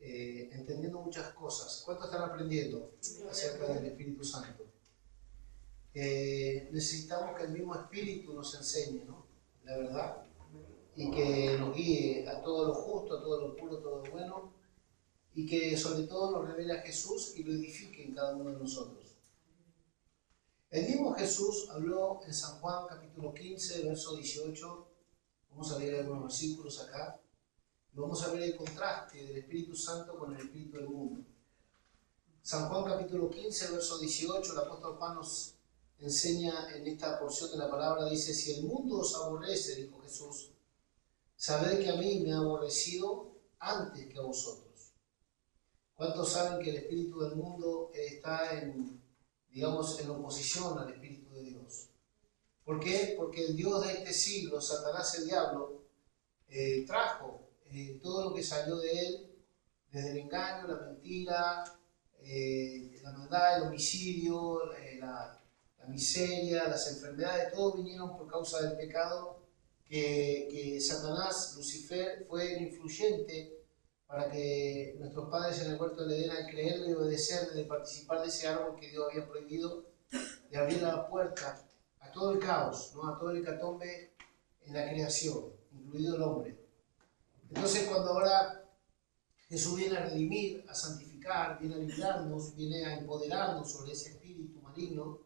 entendiendo muchas cosas. ¿Cuánto están aprendiendo acerca del Espíritu Santo? Necesitamos que el mismo Espíritu nos enseñe, ¿no?, la verdad, y que nos guíe a todo lo justo, a todo lo puro, a todo lo bueno, y que sobre todo nos revele a Jesús y lo edifique en cada uno de nosotros. El mismo Jesús habló en San Juan capítulo 15, verso 18. Vamos a leer algunos versículos acá. Y vamos a ver el contraste del Espíritu Santo con el Espíritu del mundo. San Juan capítulo 15, verso 18, el apóstol Juan nos enseña en esta porción de la palabra, dice: si el mundo os aborrece, dijo Jesús, sabed que a mí me ha aborrecido antes que a vosotros. ¿Cuántos saben que el espíritu del mundo está en oposición al Espíritu de Dios? ¿Por qué? Porque el Dios de este siglo, Satanás el diablo, trajo todo lo que salió de él, desde el engaño, la mentira, la maldad, el homicidio, la miseria, las enfermedades, todo vinieron por causa del pecado que Satanás, Lucifer, fue el influyente para que nuestros padres en el huerto del Edén, al creerle y obedecerle, de participar de ese árbol que Dios había prohibido, le abriera la puerta a todo el caos, ¿no?, a todo el hecatombe en la creación, incluido el hombre. Entonces, cuando ahora Jesús viene a redimir, a santificar, viene a librarnos, viene a empoderarnos sobre ese espíritu maligno,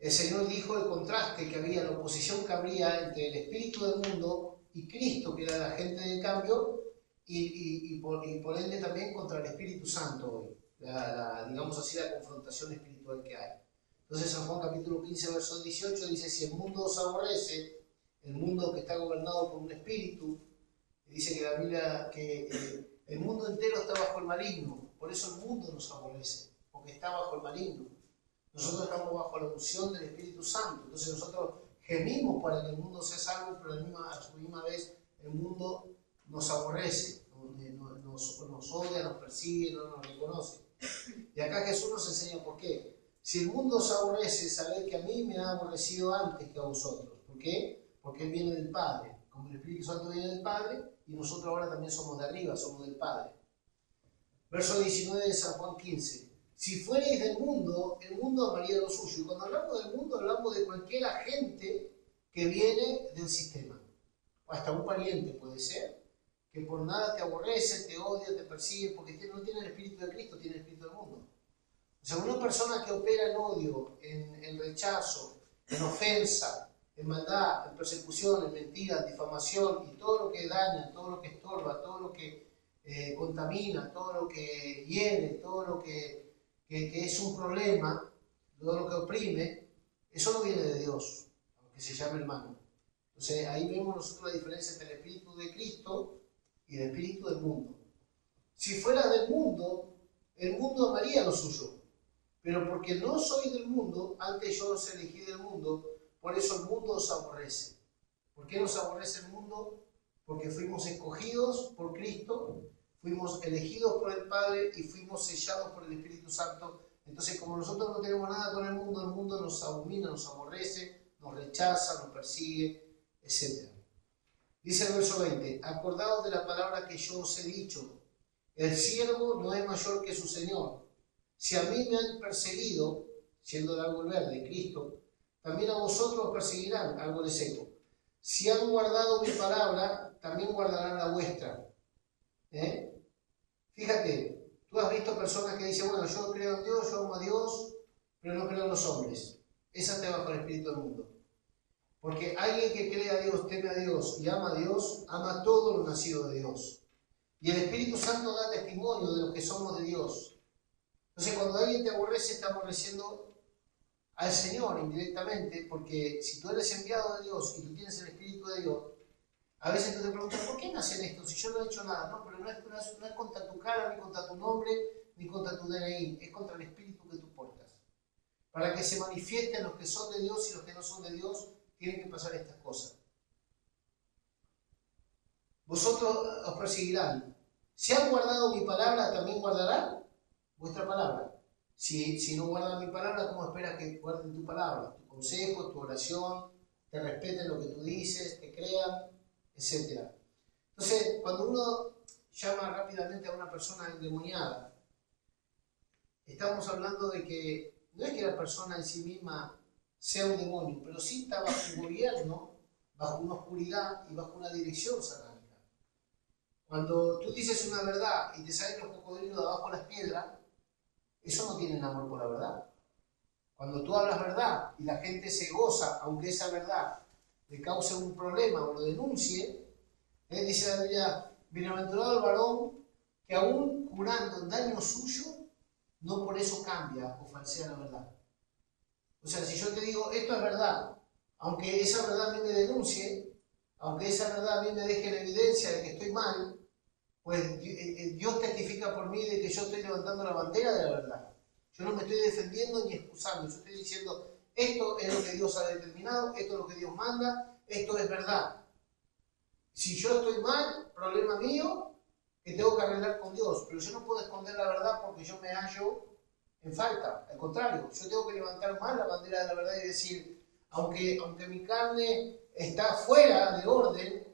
el Señor dijo el contraste que había, la oposición que habría entre el espíritu del mundo y Cristo, que era la gente del cambio, y por ende también contra el Espíritu Santo hoy, digamos así, la confrontación espiritual que hay. Entonces San Juan capítulo 15, verso 18 dice: si el mundo os aborrece, el mundo que está gobernado por un espíritu, dice que la Biblia, que el mundo entero está bajo el maligno, por eso el mundo nos aborrece, porque está bajo el maligno. Nosotros estamos bajo la unción del Espíritu Santo, entonces nosotros gemimos para que el mundo sea salvo, pero a su misma vez el mundo nos aborrece, nos odia, nos persigue, no nos reconoce. Y acá Jesús nos enseña por qué. Si el mundo os aborrece, sabed que a mí me ha aborrecido antes que a vosotros. ¿Por qué? Porque Él viene del Padre. Como el Espíritu Santo viene del Padre, y nosotros ahora también somos de arriba, somos del Padre. Verso 19 de San Juan 15. Si fuereis del mundo, el mundo amaría lo suyo. Y cuando hablamos del mundo, hablamos de cualquier agente que viene del sistema. Hasta un pariente puede ser, que por nada te aborrece, te odia, te persigue, porque no tiene el espíritu de Cristo, tiene el espíritu del mundo. O sea, una persona que opera en odio, en rechazo, en ofensa, en maldad, en persecución, en mentira, en difamación, y todo lo que daña, todo lo que estorba, todo lo que contamina, todo lo que hiere, todo lo que es un problema, todo lo que oprime, eso no viene de Dios, aunque se llame hermano. Entonces ahí vemos nosotros la diferencia entre el espíritu de Cristo y el espíritu del mundo. Si fuera del mundo, el mundo amaría lo suyo, pero porque no soy del mundo, antes yo os elegí del mundo, por eso el mundo os aborrece. ¿Por qué nos aborrece el mundo? Porque fuimos escogidos por Cristo, fuimos elegidos por el Padre y fuimos sellados por el Espíritu Santo. Entonces, como nosotros no tenemos nada con el mundo nos abomina, nos aborrece, nos rechaza, nos persigue, etc. Dice el verso 20: acordaos de la palabra que yo os he dicho, el siervo no es mayor que su Señor. Si a mí me han perseguido, siendo el árbol verde, Cristo, también a vosotros os perseguirán, árbol seco. Si han guardado mi palabra, también guardarán la vuestra. Fíjate, tú has visto personas que dicen: bueno, yo creo en Dios, yo amo a Dios, pero no creo en los hombres. Esa está bajo el espíritu del mundo. Porque alguien que cree a Dios, teme a Dios y ama a Dios, ama todo lo nacido de Dios. Y el Espíritu Santo da testimonio de los que somos de Dios. Entonces, cuando alguien te aborrece, está aborreciendo al Señor indirectamente, porque si tú eres enviado de Dios y tú tienes el Espíritu de Dios, a veces tú te preguntas: ¿por qué me hacen esto si yo no he hecho nada? No, pero no es contra tu cara, ni contra tu nombre, ni contra tu DNI, es contra el Espíritu que tú portas. Para que se manifiesten los que son de Dios y los que no son de Dios, tienen que pasar estas cosas. Vosotros os perseguirán. Si han guardado mi palabra, también guardarán vuestra palabra. Si no guardan mi palabra, ¿cómo esperas que guarden tu palabra? Tu consejo, tu oración, te respeten lo que tú dices, te crean, etc. Entonces, cuando uno llama rápidamente a una persona endemoniada, estamos hablando de que no es que la persona en sí misma sea un demonio, pero sí está bajo un gobierno, bajo una oscuridad y bajo una dirección satánica. Cuando tú dices una verdad y te salen los cocodrilos de abajo de las piedras, eso no tiene amor por la verdad. Cuando tú hablas verdad y la gente se goza, aunque esa verdad le cause un problema o lo denuncie, dice la Biblia, bienaventurado el varón que aún curando en daño suyo, no por eso cambia o falsea la verdad. O sea, si yo te digo, esto es verdad, aunque esa verdad a mí me denuncie, aunque esa verdad a mí me deje en evidencia de que estoy mal, pues Dios testifica por mí de que yo estoy levantando la bandera de la verdad. Yo no me estoy defendiendo ni excusando, yo estoy diciendo, esto es lo que Dios ha determinado, esto es lo que Dios manda, esto es verdad. Si yo estoy mal, problema mío, que tengo que arreglar con Dios, pero yo no puedo esconder la verdad porque yo me hallo en falta. Al contrario, yo tengo que levantar más la bandera de la verdad y decir, aunque mi carne está fuera de orden,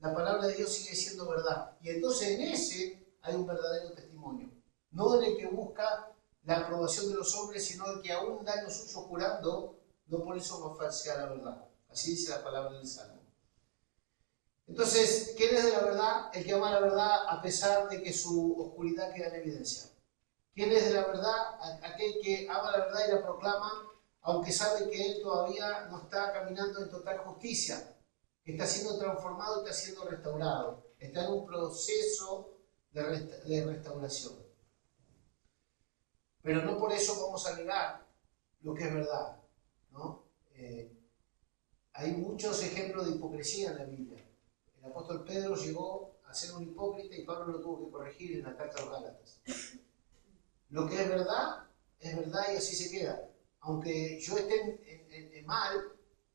la palabra de Dios sigue siendo verdad. Y entonces en ese hay un verdadero testimonio. No en el que busca la aprobación de los hombres, sino el que aún daño suyo jurando, no por eso va a falsear la verdad. Así dice la palabra del Salmo. Entonces, ¿quién es de la verdad? El que ama la verdad a pesar de que su oscuridad queda en evidencia. ¿Quién es de la verdad? Aquel que ama la verdad y la proclama, aunque sabe que él todavía no está caminando en total justicia, que está siendo transformado y está siendo restaurado. Está en un proceso de restauración. Pero no por eso vamos a negar lo que es verdad, ¿no? Hay muchos ejemplos de hipocresía en la Biblia. El apóstol Pedro llegó a ser un hipócrita y Pablo lo tuvo que corregir en la carta a los Gálatas. Lo que es verdad y así se queda. Aunque yo esté mal,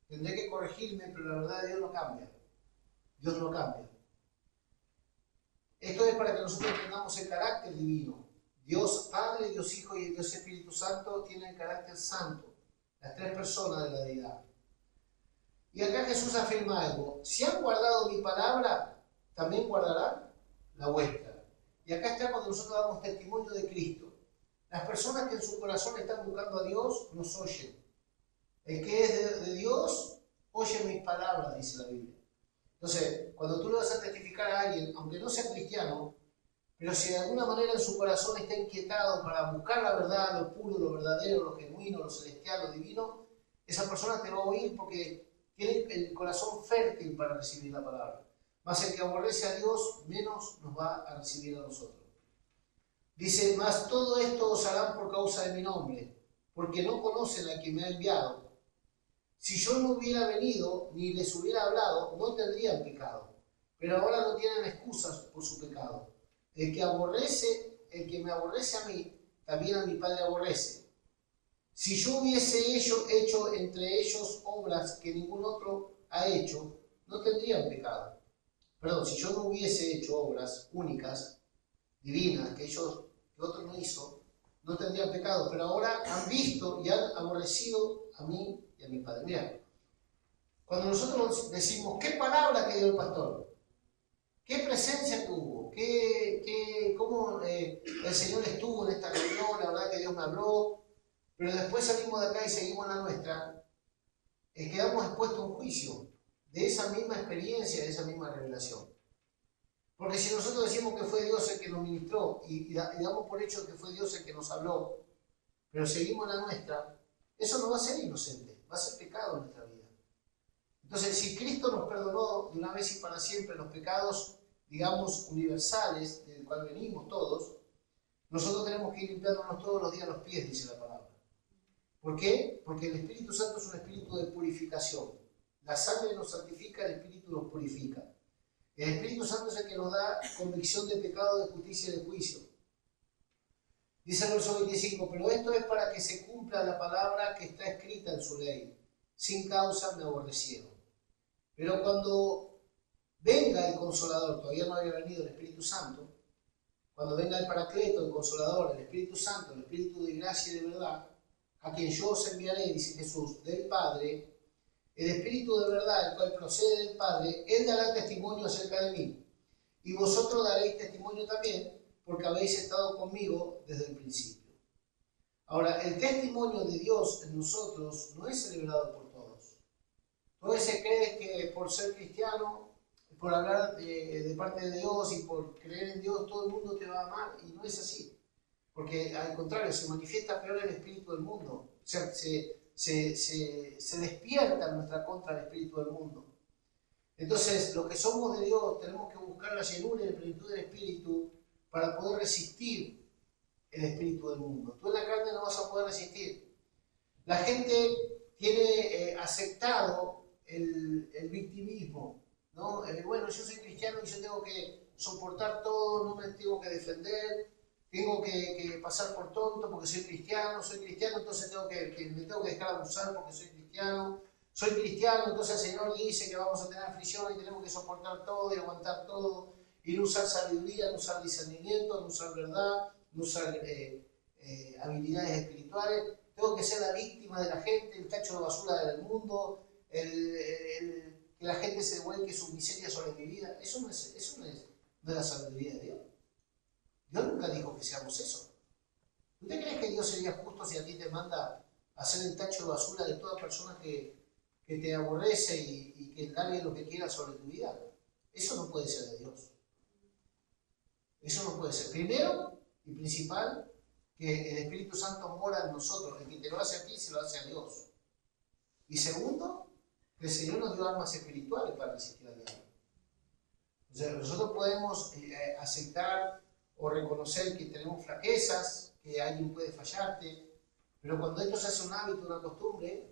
tendré que corregirme, pero la verdad de Dios no cambia. Dios no cambia. Esto es para que nosotros entendamos el carácter divino. Dios Padre, Dios Hijo y Dios Espíritu Santo tienen el carácter santo. Las tres personas de la deidad. Y acá Jesús afirma algo. Si han guardado mi palabra, también guardarán la vuestra. Y acá está cuando nosotros damos testimonio de Cristo. Las personas que en su corazón están buscando a Dios, nos oyen. El que es de Dios, oye mis palabras, dice la Biblia. Entonces, cuando tú le vas a testificar a alguien, aunque no sea cristiano, pero si de alguna manera en su corazón está inquietado para buscar la verdad, lo puro, lo verdadero, lo genuino, lo celestial, lo divino, esa persona te va a oír porque tiene el corazón fértil para recibir la palabra. Mas el que aborrece a Dios, menos nos va a recibir a nosotros. Dice, mas todo esto os harán por causa de mi nombre, porque no conocen a quien me ha enviado. Si yo no hubiera venido, ni les hubiera hablado, no tendrían pecado. Pero ahora no tienen excusas por su pecado. El que me aborrece a mí, también a mi Padre aborrece. Si yo hubiese hecho entre ellos obras que ningún otro ha hecho, no tendrían pecado. Perdón, si yo no hubiese hecho obras únicas, divinas, que otro no hizo, no tendrían pecado. Pero ahora han visto y han aborrecido a mí y a mi Padre. Mira, cuando nosotros decimos, ¿qué palabra que dio el pastor? ¿Qué presencia tuvo? ¿Cómo el Señor estuvo en esta reunión? La verdad que Dios me habló. Pero después salimos de acá y seguimos la nuestra. Quedamos expuestos a un juicio de esa misma experiencia, de esa misma revelación. Porque si nosotros decimos que fue Dios el que nos ministró y damos por hecho que fue Dios el que nos habló, pero seguimos la nuestra, eso no va a ser inocente, va a ser pecado en nuestra vida. Entonces, si Cristo nos perdonó de una vez y para siempre los pecados, digamos, universales, del cual venimos todos, nosotros tenemos que ir limpiándonos todos los días los pies, dice la palabra. ¿Por qué? Porque el Espíritu Santo es un espíritu de purificación. La sangre nos santifica, el Espíritu nos purifica. El Espíritu Santo es el que nos da convicción de pecado, de justicia y de juicio. Dice el verso 25, pero esto es para que se cumpla la palabra que está escrita en su ley. Sin causa me aborrecieron. Pero cuando venga el Consolador, todavía no había venido el Espíritu Santo, cuando venga el Paracleto, el Consolador, el Espíritu Santo, el Espíritu de gracia y de verdad, a quien yo os enviaré, dice Jesús, del Padre, el Espíritu de verdad, el cual procede del Padre, Él dará testimonio acerca de mí. y vosotros daréis testimonio también, porque habéis estado conmigo desde el principio. Ahora, el testimonio de Dios en nosotros no es celebrado por todos. Todos se cree que por ser cristiano, por hablar de parte de Dios y por creer en Dios, todo el mundo te va a amar, y no es así. Porque al contrario, se manifiesta peor el espíritu del mundo. O sea, se despierta en nuestra contra el espíritu del mundo. Entonces, los que somos de Dios tenemos que buscar la llenura y la plenitud del espíritu para poder resistir el espíritu del mundo. Tú en la carne no vas a poder resistir. La gente tiene aceptado el victimismo, ¿no? Bueno, yo soy cristiano y yo tengo que soportar todo, no me tengo que defender, tengo que pasar por tonto porque soy cristiano, entonces me tengo que dejar abusar porque soy cristiano, entonces el Señor dice que vamos a tener aflicción y tenemos que soportar todo y aguantar todo, y no usar sabiduría, no usar discernimiento, no usar verdad, no usar habilidades espirituales. Tengo que ser la víctima de la gente, el tacho de basura del mundo, que la gente se devuelque su miseria sobre mi vida. Eso no es la sabiduría de Dios. Dios nunca dijo que seamos eso. ¿Tú te crees que Dios sería justo si a ti te manda a hacer el tacho de basura de toda persona que te aborrece y que largue lo que quiera sobre tu vida? Eso no puede ser de Dios. Eso no puede ser. Primero y principal, que el Espíritu Santo mora en nosotros. El que te lo hace a ti, se lo hace a Dios. Y segundo, que el Señor nos dio armas espirituales para resistir al diablo. O sea, nosotros podemos aceptar o reconocer que tenemos flaquezas, que alguien puede fallarte, pero cuando esto se hace un hábito, una costumbre,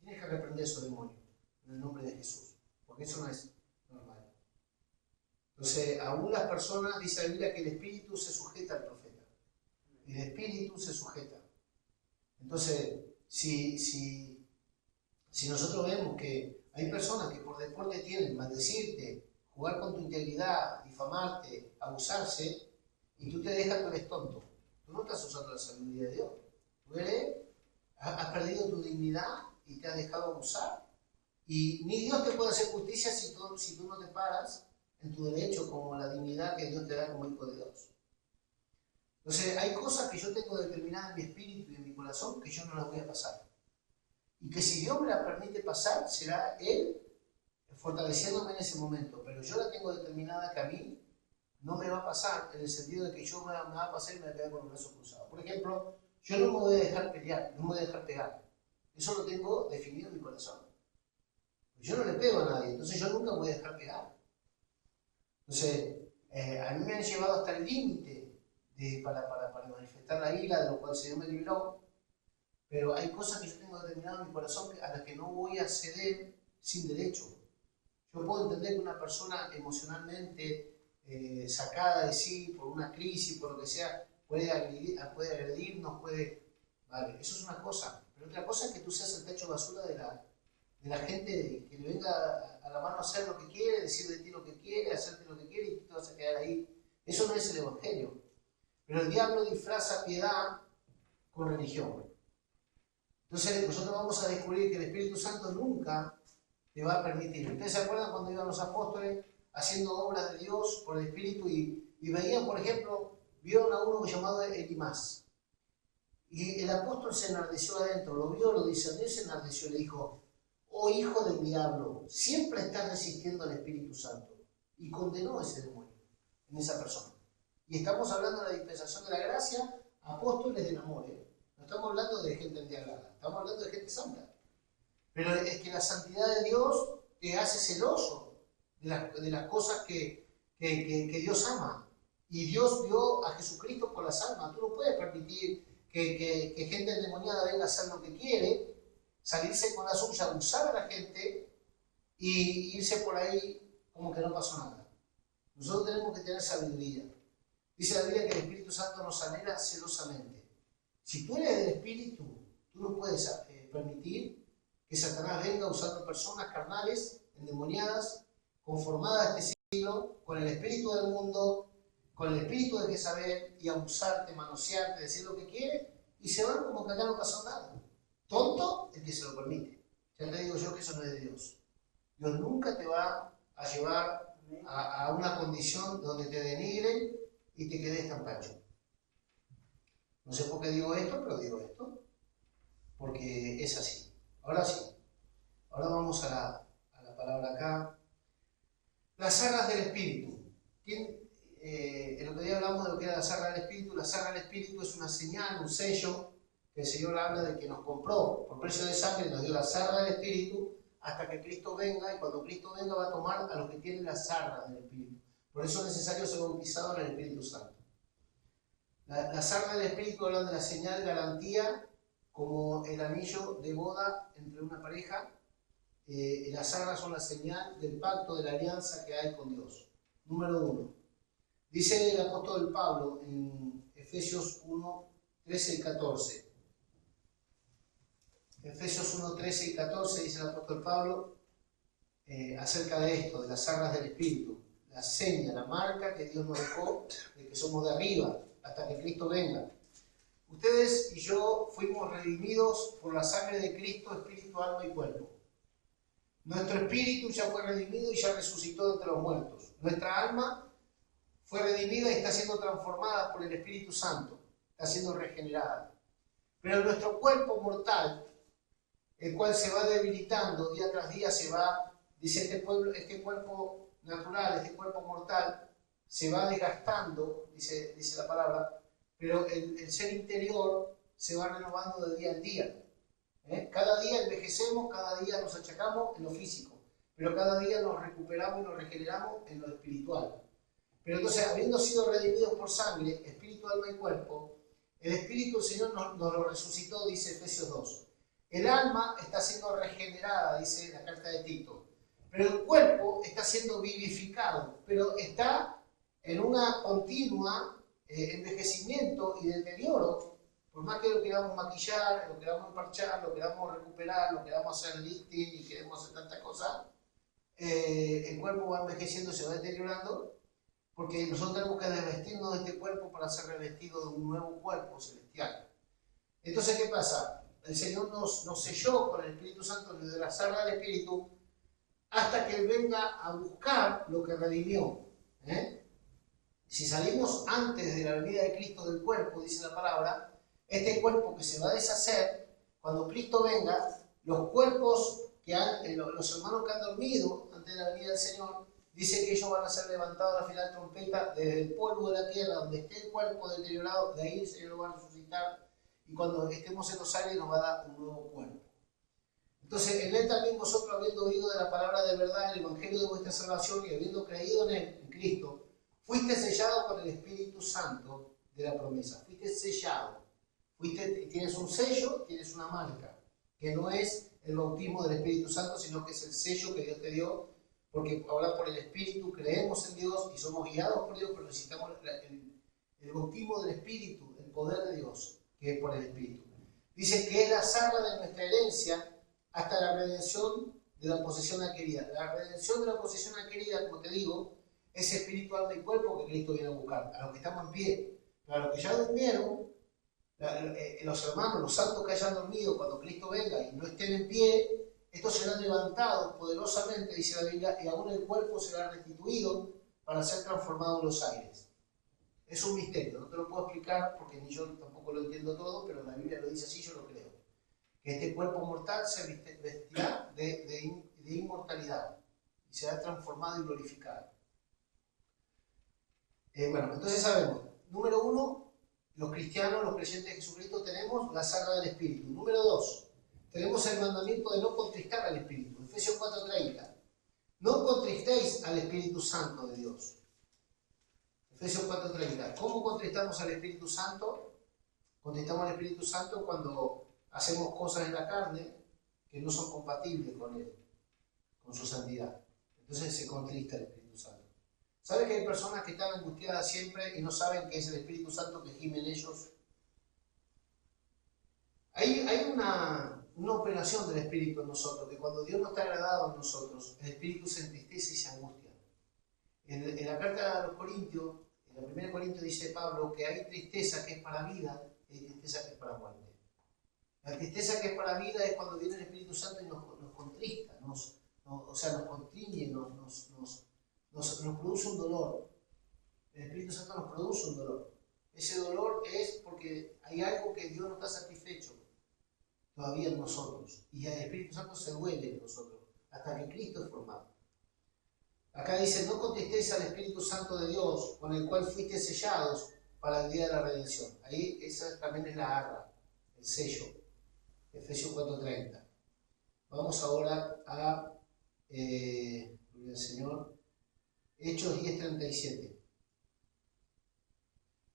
tienes que reprender esos demonios en el nombre de Jesús, porque eso no es normal. Entonces, aún las personas, dice la Biblia que el espíritu se sujeta al profeta. El espíritu se sujeta. Entonces, si nosotros vemos que hay personas que por deporte tienen maldecirte, jugar con tu integridad, difamarte, abusarse, y tú te dejas, tú eres tonto. Tú no estás usando la sabiduría de Dios. Tú has perdido tu dignidad y te has dejado abusar. Y ni Dios te puede hacer justicia si tú no te paras en tu derecho como la dignidad que Dios te da como hijo de Dios. Entonces, hay cosas que yo tengo determinadas en mi espíritu y en mi corazón que yo no las voy a pasar. Y que si Dios me las permite pasar, será Él fortaleciéndome en ese momento. Pero yo la tengo determinada que a mí no me va a pasar, en el sentido de que yo me va a pasar y me voy a quedar con los brazos cruzados. Por ejemplo, yo no me voy a dejar pelear, no me voy a dejar pegar. Eso lo tengo definido en mi corazón. Yo no le pego a nadie, entonces yo nunca me voy a dejar pegar. Entonces, a mí me han llevado hasta el límite para manifestar la ira, de lo cual el Señor me libró, pero hay cosas que yo tengo determinadas en mi corazón a las que no voy a ceder sin derecho. Yo puedo entender que una persona emocionalmente sacada de sí por una crisis, por lo que sea, puede agredirnos, Vale, eso es una cosa. Pero otra cosa es que tú seas el tacho de basura de la gente que le venga a la mano a hacer lo que quiere, decir de ti lo que quiere, hacerte lo que quiere y tú te vas a quedar ahí. Eso no es el Evangelio. Pero el diablo disfraza piedad con religión. Entonces nosotros vamos a descubrir que el Espíritu Santo nunca te va a permitir. ¿Ustedes se acuerdan cuando iban los apóstoles haciendo obras de Dios por el Espíritu y veían, por ejemplo, vieron a uno llamado Elimás? Y el apóstol se enardeció adentro, lo vio, lo discernió y se enardeció y le dijo: oh hijo del diablo, siempre estás resistiendo al Espíritu Santo. Y condenó a ese demonio en esa persona. Y estamos hablando de la dispensación de la gracia, apóstoles del amor, No estamos hablando de gente endiablada, estamos hablando de gente santa. Pero es que la santidad de Dios te hace celoso de las cosas que Dios ama. Y Dios dio a Jesucristo por las almas. Tú no puedes permitir que gente endemoniada venga a hacer lo que quiere, salirse con la suya, abusar a la gente y irse por ahí como que no pasó nada. Nosotros tenemos que tener sabiduría. Dice la Biblia que el Espíritu Santo nos anhela celosamente. Si tú eres del Espíritu, tú no puedes permitir que Satanás venga usando personas carnales, endemoniadas, conformadas a este siglo, con el espíritu del mundo, con el espíritu de Jezabel, y abusarte, manosearte, decir lo que quiere, y se van como que acá no pasó nada. Tonto el que se lo permite. Ya te digo yo que eso no es de Dios. Dios nunca te va a llevar a una condición donde te denigren y te quedes tan pancho. No sé por qué digo esto, pero digo esto, porque es así. Ahora sí, ahora vamos a la palabra acá. Las arras del Espíritu. El otro día hablamos de lo que era la zarra del Espíritu. La zarra del Espíritu es una señal, un sello, que el Señor habla de que nos compró por precio de sangre, nos dio la zarra del Espíritu hasta que Cristo venga, y cuando Cristo venga va a tomar a los que tienen la zarra del Espíritu. Por eso es necesario ser bautizado en el Espíritu Santo. La zarra del Espíritu habla de la señal garantía, como el anillo de boda entre una pareja. Las arras son la señal del pacto, de la alianza que hay con Dios. Número 1. Dice el apóstol Pablo en Efesios 1, 13 y 14. Efesios 1, 13 y 14 dice el apóstol Pablo acerca de esto, de las arras del Espíritu. La seña, la marca que Dios nos dejó de que somos de arriba hasta que Cristo venga. Ustedes y yo fuimos redimidos por la sangre de Cristo, espíritu, alma y cuerpo. Nuestro espíritu ya fue redimido y ya resucitó entre los muertos. Nuestra alma fue redimida y está siendo transformada por el Espíritu Santo, está siendo regenerada. Pero nuestro cuerpo mortal, el cual se va debilitando día tras día, se va, dice este cuerpo natural, este cuerpo mortal, se va desgastando, dice la palabra, pero el ser interior se va renovando de día en día. Cada día envejecemos, cada día nos achacamos en lo físico, pero cada día nos recuperamos y nos regeneramos en lo espiritual. Pero entonces, habiendo sido redimidos por sangre, espíritu, alma y cuerpo, el Espíritu del Señor nos lo resucitó, dice Efesios 2. El alma está siendo regenerada, dice la carta de Tito, pero el cuerpo está siendo vivificado, pero está en una continua envejecimiento y deterioro. Por más que lo queramos maquillar, lo queramos parchar, lo queramos recuperar, lo queramos hacer lifting y queremos hacer tantas cosas, el cuerpo va envejeciendo, se va deteriorando, porque nosotros tenemos que desvestirnos de este cuerpo para ser revestidos de un nuevo cuerpo celestial. Entonces, ¿qué pasa? El Señor nos selló con el Espíritu Santo, nos dio la zarra del Espíritu, hasta que Él venga a buscar lo que redimió. Si salimos antes de la venida de Cristo del cuerpo, dice la palabra, este cuerpo que se va a deshacer, cuando Cristo venga, los cuerpos los hermanos que han dormido antes de la venida del Señor, dice que ellos van a ser levantados a la final trompeta desde el polvo de la tierra, donde esté el cuerpo deteriorado, de ahí el Señor lo va a resucitar, y cuando estemos en los aires nos va a dar un nuevo cuerpo. Entonces, en Él también vosotros, habiendo oído de la palabra de verdad, el evangelio de vuestra salvación, y habiendo creído en Él, en Cristo, fuiste sellado con el Espíritu Santo de la promesa. Fuiste sellado. Tienes un sello, tienes una marca, que no es el bautismo del Espíritu Santo, sino que es el sello que Dios te dio, porque ahora por el Espíritu creemos en Dios y somos guiados por Dios, pero necesitamos el bautismo del Espíritu, el poder de Dios, que es por el Espíritu. Dice que es la zarra de nuestra herencia hasta la redención de la posesión adquirida. La redención de la posesión adquirida, como te digo, es espíritu, alma y cuerpo que Cristo viene a buscar, a los que estamos en pie. Pero a los que ya durmieron, los hermanos, los santos que hayan dormido, cuando Cristo venga y no estén en pie, estos serán levantados poderosamente, dice la Biblia, y aún el cuerpo será restituido para ser transformado en los aires. Es un misterio, no te lo puedo explicar porque ni yo tampoco lo entiendo todo, pero la Biblia lo dice así, yo lo creo. Que este cuerpo mortal se vestirá de inmortalidad y será transformado y glorificado. Bueno, entonces sabemos, número 1, los cristianos, los creyentes de Jesucristo, tenemos la zarra del Espíritu. Número 2, tenemos el mandamiento de no contristar al Espíritu. Efesios 4:30. No contristéis al Espíritu Santo de Dios. Efesios 4:30. ¿Cómo contristamos al Espíritu Santo? Contristamos al Espíritu Santo cuando hacemos cosas en la carne que no son compatibles con Él, con su santidad. Entonces se contrista el Espíritu Santo. ¿Sabe que hay personas que están angustiadas siempre y no saben que es el Espíritu Santo que gime en ellos? Hay una operación del Espíritu en nosotros, que cuando Dios no está agradado en nosotros, el Espíritu se entristece y se angustia. En la carta a los Corintios, en la 1 Corintios dice Pablo que hay tristeza que es para vida y hay tristeza que es para muerte. La tristeza que es para vida es cuando viene el Espíritu Santo y nos contrista, nos constriñe, nos nos produce un dolor. El Espíritu Santo nos produce un dolor. Ese dolor es porque hay algo que Dios no está satisfecho todavía en nosotros. Y el Espíritu Santo se duele en nosotros hasta que Cristo es formado. Acá dice, no contestéis al Espíritu Santo de Dios, con el cual fuiste sellados para el día de la redención. Ahí esa también es la arra, el sello. Efesios 4:30. Vamos ahora a gloria al Señor, Hechos 10:37.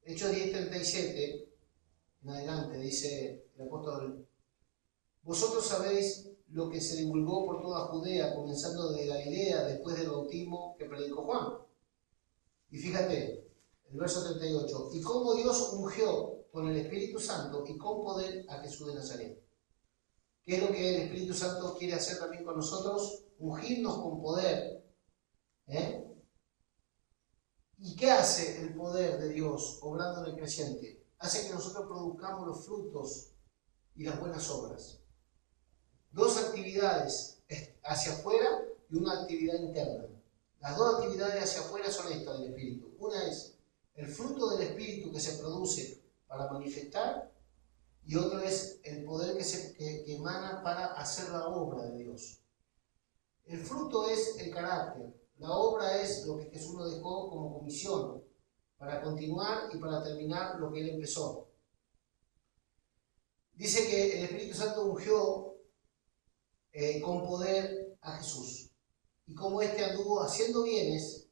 Hechos 10:37, en adelante, dice el apóstol: vosotros sabéis lo que se divulgó por toda Judea, comenzando de Galilea, después del bautismo que predicó Juan. Y fíjate, el verso 38, y cómo Dios ungió con el Espíritu Santo y con poder a Jesús de Nazaret. ¿Qué es lo que el Espíritu Santo quiere hacer también con nosotros? Ungirnos con poder. ¿Y qué hace el poder de Dios obrando en el creyente? Hace que nosotros produzcamos los frutos y las buenas obras. Dos actividades hacia afuera y una actividad interna. Las dos actividades hacia afuera son estas del Espíritu. Una es el fruto del Espíritu que se produce para manifestar, y otro es el poder que emana para hacer la obra de Dios. El fruto es el carácter. La obra es lo que Jesús nos dejó como comisión para continuar y para terminar lo que Él empezó. Dice que el Espíritu Santo ungió con poder a Jesús. Y como éste anduvo haciendo bienes,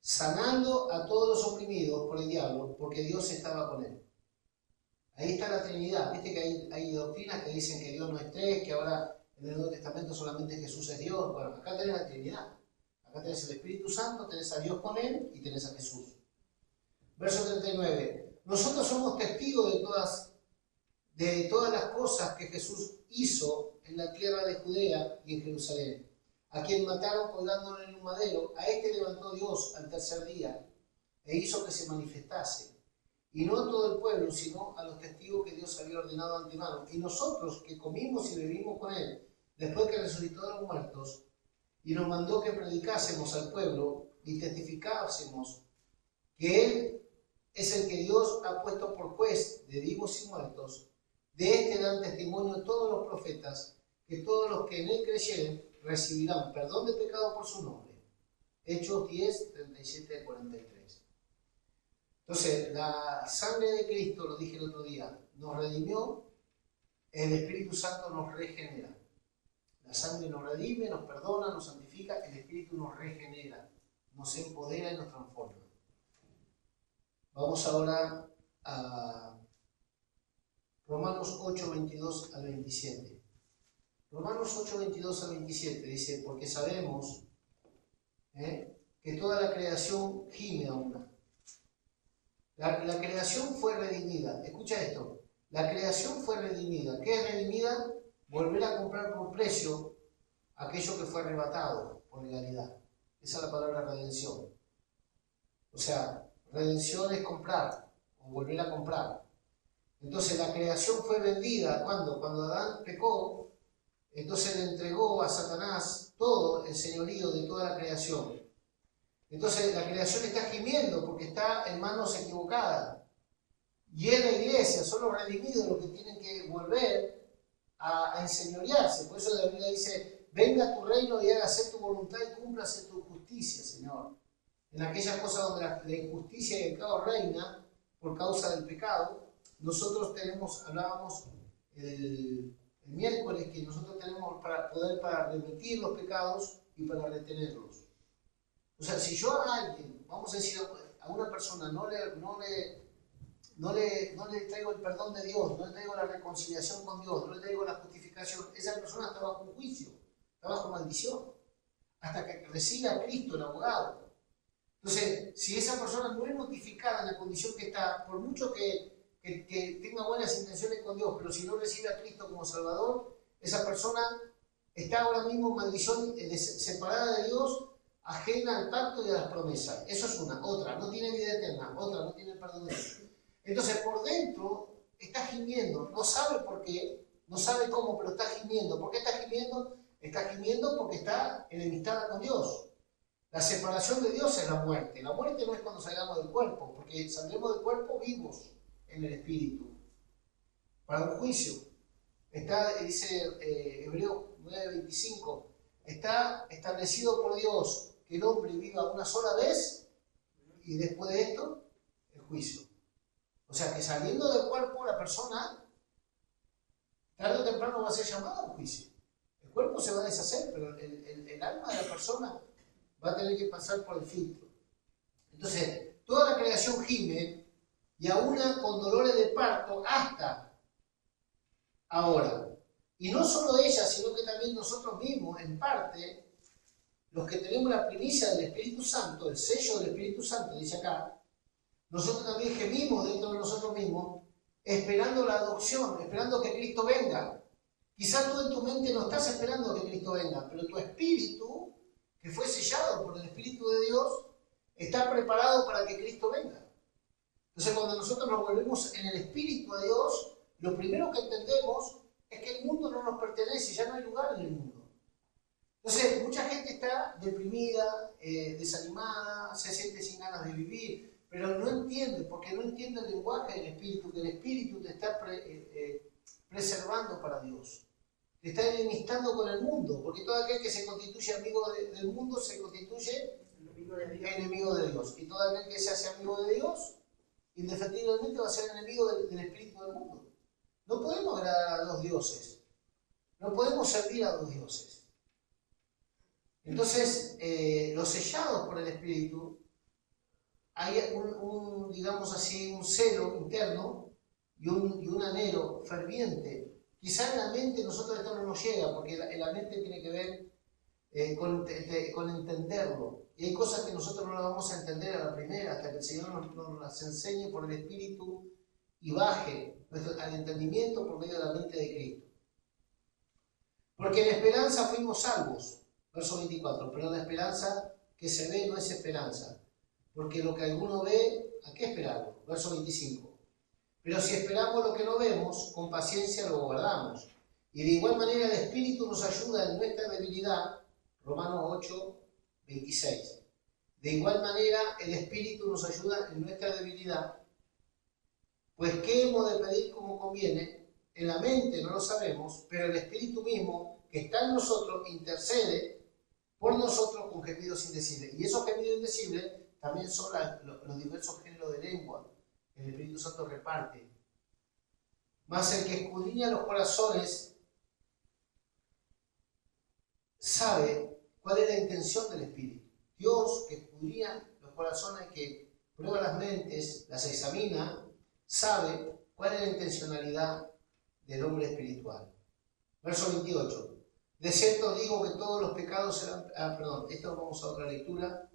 sanando a todos los oprimidos por el diablo, porque Dios estaba con él. Ahí está la Trinidad. Viste que hay doctrinas que dicen que Dios no es tres, que ahora en el Nuevo Testamento solamente Jesús es Dios. Bueno, acá tenés la Trinidad. Acá tenés el Espíritu Santo, tenés a Dios con él y tenés a Jesús. Verso 39. Nosotros somos testigos de todas las cosas que Jesús hizo en la tierra de Judea y en Jerusalén. A quien mataron colgándolo en un madero, a este levantó Dios al tercer día e hizo que se manifestase. Y no a todo el pueblo, sino a los testigos que Dios había ordenado de antemano. Y nosotros que comimos y bebimos con él, después que resucitó de los muertos, y nos mandó que predicásemos al pueblo y testificásemos que él es el que Dios ha puesto por juez de vivos y muertos. De este dan testimonio todos los profetas, que todos los que en él creyeren recibirán perdón de pecado por su nombre. Hechos 10, 37-43. Entonces, la sangre de Cristo, lo dije el otro día, nos redimió, el Espíritu Santo nos regenera. La sangre nos redime, nos perdona, nos santifica, el Espíritu nos regenera, nos empodera y nos transforma. Vamos ahora a Romanos 8, 22 al 27. Romanos 8, 22 al 27 dice, porque sabemos que toda la creación gime a una. La creación fue redimida. Escucha esto. La creación fue redimida. ¿Qué es redimida? Volver a comprar por precio aquello que fue arrebatado por legalidad. Esa es la palabra redención. O sea, redención es comprar o volver a comprar. Entonces la creación fue vendida. ¿Cuándo? Cuando Adán pecó, entonces le entregó a Satanás todo el señorío de toda la creación. Entonces la creación está gimiendo porque está en manos equivocadas. Y es la iglesia, son los redimidos los que tienen que volver a enseñorearse. Por eso la Biblia dice, venga tu reino y hágase tu voluntad y cúmplase tu justicia, Señor. En aquellas cosas donde la injusticia y el caos reina por causa del pecado, nosotros hablábamos el miércoles que nosotros tenemos poder para remitir los pecados y para retenerlos. O sea, si yo a alguien, vamos a decir a una persona, no le traigo el perdón de Dios, no le traigo la reconciliación con Dios, no le traigo la justificación, esa persona está bajo juicio, está bajo maldición, hasta que reciba a Cristo, el abogado. Entonces, si esa persona no es notificada en la condición que está, por mucho que tenga buenas intenciones con Dios, pero si no recibe a Cristo como Salvador, esa persona está ahora mismo en maldición, separada de Dios, ajena al pacto y a las promesas. Eso es una. Otra, no tiene vida eterna. Otra, no tiene perdón de Dios. Entonces, por dentro está gimiendo. No sabe por qué, no sabe cómo, pero está gimiendo. ¿Por qué está gimiendo? Está gimiendo porque está enemistada con Dios. La separación de Dios es la muerte. La muerte no es cuando salgamos del cuerpo, porque saldremos del cuerpo vivos en el espíritu, para un juicio. Está, dice Hebreos 9:25, está establecido por Dios que el hombre viva una sola vez y después de esto, el juicio. O sea que saliendo del cuerpo, la persona, tarde o temprano va a ser llamada al juicio. El cuerpo se va a deshacer, pero el alma de la persona va a tener que pasar por el filtro. Entonces, toda la creación gime, y aún con dolores de parto, hasta ahora. Y no solo ella, sino que también nosotros mismos, en parte, los que tenemos la primicia del Espíritu Santo, el sello del Espíritu Santo, dice acá, nosotros también gemimos dentro de nosotros mismos, esperando la adopción, esperando que Cristo venga. Quizás tú en tu mente no estás esperando que Cristo venga, pero tu espíritu, que fue sellado por el Espíritu de Dios, está preparado para que Cristo venga. Entonces, cuando nosotros nos volvemos en el Espíritu a Dios, lo primero que entendemos es que el mundo no nos pertenece, ya no hay lugar en el mundo. Entonces, mucha gente está deprimida, desanimada, se siente sin ganas de vivir, pero no entiende, porque no entiende el lenguaje del Espíritu, que el Espíritu te está preservando para Dios. Te está enemistando con el mundo, porque todo aquel que se constituye amigo del mundo se constituye enemigo de Dios. Y todo aquel que se hace amigo de Dios, indefectiblemente va a ser enemigo del Espíritu del mundo. No podemos agradar a dos dioses, no podemos servir a dos dioses. Entonces, los sellados por el Espíritu, hay digamos así, un celo interno y un anhelo ferviente. Quizá en la mente nosotros esto no nos llega, porque la mente tiene que ver con entenderlo. Y hay cosas que nosotros no las vamos a entender a la primera, hasta que el Señor nos las enseñe por el Espíritu y baje al entendimiento por medio de la mente de Cristo. Porque en esperanza fuimos salvos, verso 24, pero la esperanza que se ve no es esperanza, porque lo que alguno ve, ¿a qué esperarlo? Verso 25. Pero si esperamos lo que no vemos, con paciencia lo guardamos. Y de igual manera el Espíritu nos ayuda en nuestra debilidad, Romanos 8, 26. De igual manera el Espíritu nos ayuda en nuestra debilidad, pues ¿qué hemos de pedir como conviene? En la mente no lo sabemos, pero el Espíritu mismo que está en nosotros intercede por nosotros con gemidos indecibles. Y esos gemidos indecibles también son los diversos géneros de lengua que el Espíritu Santo reparte. Mas el que escudriña los corazones sabe cuál es la intención del Espíritu. Dios, que escudriña los corazones, que prueba las mentes, las examina, sabe cuál es la intencionalidad del hombre espiritual. Verso 28. De cierto digo que todos los pecados serán... esto vamos a otra lectura.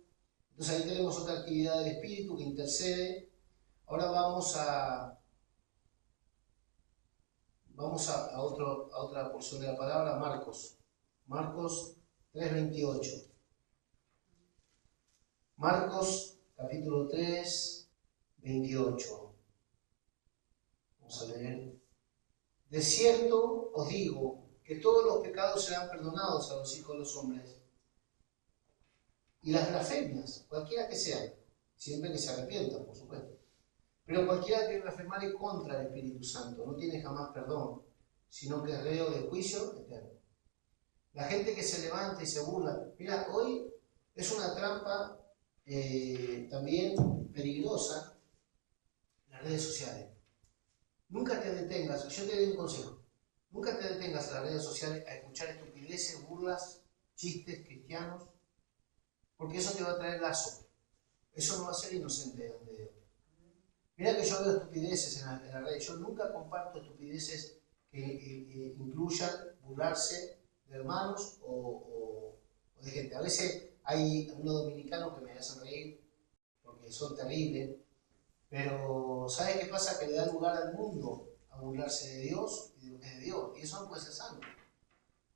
Entonces ahí tenemos otra actividad del Espíritu que intercede. Ahora vamos a otra porción de la palabra, Marcos 3:28. Marcos capítulo 3, 28. Vamos a leer. De cierto os digo que todos los pecados serán perdonados a los hijos de los hombres, y las blasfemias, cualquiera que sean, siempre que se arrepientan, por supuesto. Pero cualquiera que blasfemare contra el Espíritu Santo no tiene jamás perdón, sino que es reo de juicio eterno. La gente que se levanta y se burla, mira, hoy es una trampa también peligrosa, las redes sociales. Nunca te detengas, yo te doy un consejo, nunca te detengas en las redes sociales a escuchar estupideces, burlas, chistes cristianos, porque eso te va a traer lazo. Eso no va a ser inocente delante de Dios. Mira que yo veo estupideces en la red. Yo nunca comparto estupideces que incluyan burlarse de hermanos o de gente. A veces hay unos dominicanos que me hacen reír porque son terribles, pero ¿sabes qué pasa? Que le da lugar al mundo a burlarse de Dios y de lo que es de Dios. Y eso no puede ser sano.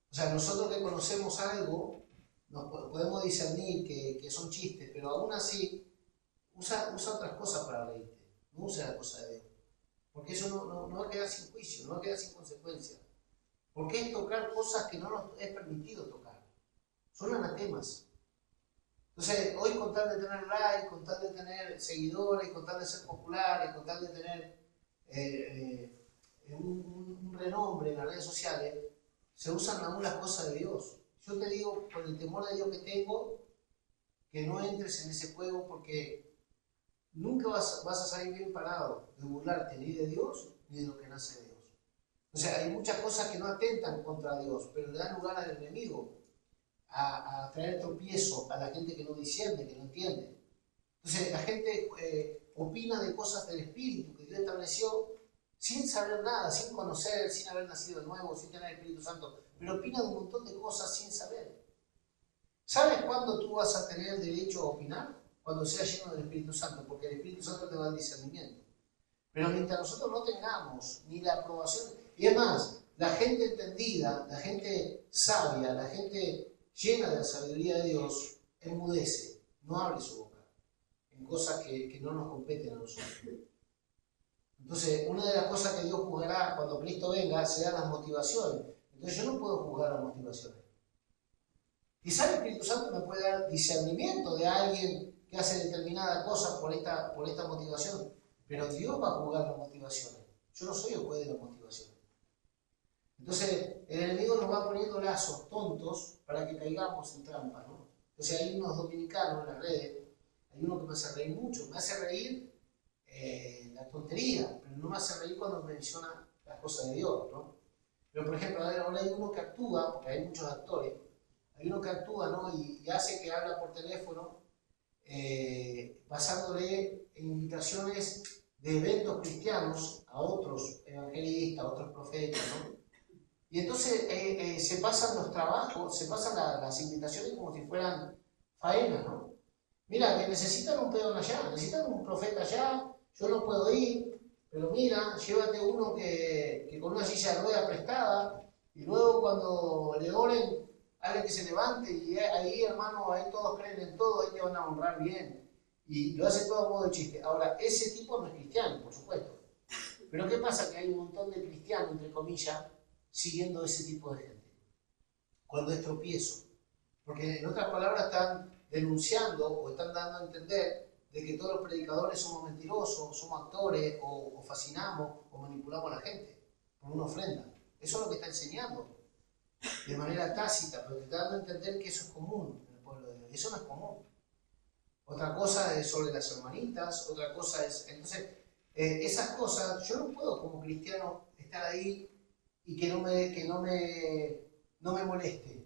O sea, nosotros que conocemos algo, nos podemos discernir que son chistes, pero aún así usa otras cosas para reírte. No usa la cosa de Dios. Porque eso no va a quedar sin juicio, no va a quedar sin consecuencia. Porque es tocar cosas que no nos es permitido tocar. Son anatemas. Entonces, hoy con tal de tener like, con tal de tener seguidores, con tal de ser populares, con tal de tener un renombre en las redes sociales, se usan aún las cosas de Dios. Yo te digo, por el temor de Dios que tengo, que no entres en ese juego porque nunca vas a salir bien parado de burlarte ni de Dios ni de lo que nace de Dios. O sea, hay muchas cosas que no atentan contra Dios, pero le dan lugar al enemigo a traer tropiezo a la gente que no discierne, que no entiende. Entonces, la gente opina de cosas del Espíritu que Dios estableció sin saber nada, sin conocer, sin haber nacido de nuevo, sin tener el Espíritu Santo, pero opina de un montón de cosas sin saber. ¿Sabes cuándo tú vas a tener derecho a opinar? Cuando seas lleno del Espíritu Santo, porque el Espíritu Santo te da el discernimiento. Pero mientras nosotros no tengamos ni la aprobación, y es más, la gente entendida, la gente sabia, la gente llena de la sabiduría de Dios, enmudece, no abre su boca en cosas que no nos competen a nosotros. Entonces, una de las cosas que Dios juzgará cuando Cristo venga serán las motivaciones. Entonces, yo no puedo juzgar las motivaciones. Quizá el Espíritu Santo me puede dar discernimiento de alguien que hace determinada cosa por esta motivación, pero Dios va a juzgar las motivaciones. Yo no soy el juez de las motivaciones. Entonces, el enemigo nos va poniendo lazos tontos para que caigamos en trampa, ¿no? Entonces, hay unos dominicanos en las redes, hay uno que me hace reír mucho, me hace reír la tontería, pero no me hace reír cuando menciona las cosas de Dios, ¿no? Pero, por ejemplo, ahora hay uno que actúa, porque hay muchos actores, hay uno que actúa, ¿no? Y hace que habla por teléfono, pasándole invitaciones de eventos cristianos a otros evangelistas, a otros profetas, ¿no? Y entonces se pasan los trabajos, se pasan las invitaciones como si fueran faenas, ¿no? Mira, que necesitan un peón allá, necesitan un profeta allá, yo no puedo ir, pero mira, llévate uno que con una silla de ruedas prestada, y luego cuando le oren, alguien que se levante, y ahí, hermano, ahí todos creen en todo, ahí te van a honrar bien. Y lo hace todo a modo de chiste. Ahora, ese tipo no es cristiano, por supuesto. Pero ¿qué pasa? Que hay un montón de cristianos, entre comillas, siguiendo ese tipo de gente. Cuando es tropiezo. Porque en otras palabras están denunciando o están dando a entender de que todos los predicadores somos mentirosos, somos actores, o fascinamos o manipulamos a la gente por una ofrenda. Eso es lo que está enseñando de manera tácita, pero te está dando a entender que eso es común en el pueblo de Dios. Eso no es común. Otra cosa es sobre las hermanitas, otra cosa es... Entonces, esas cosas, yo no puedo como cristiano estar ahí y que no me moleste.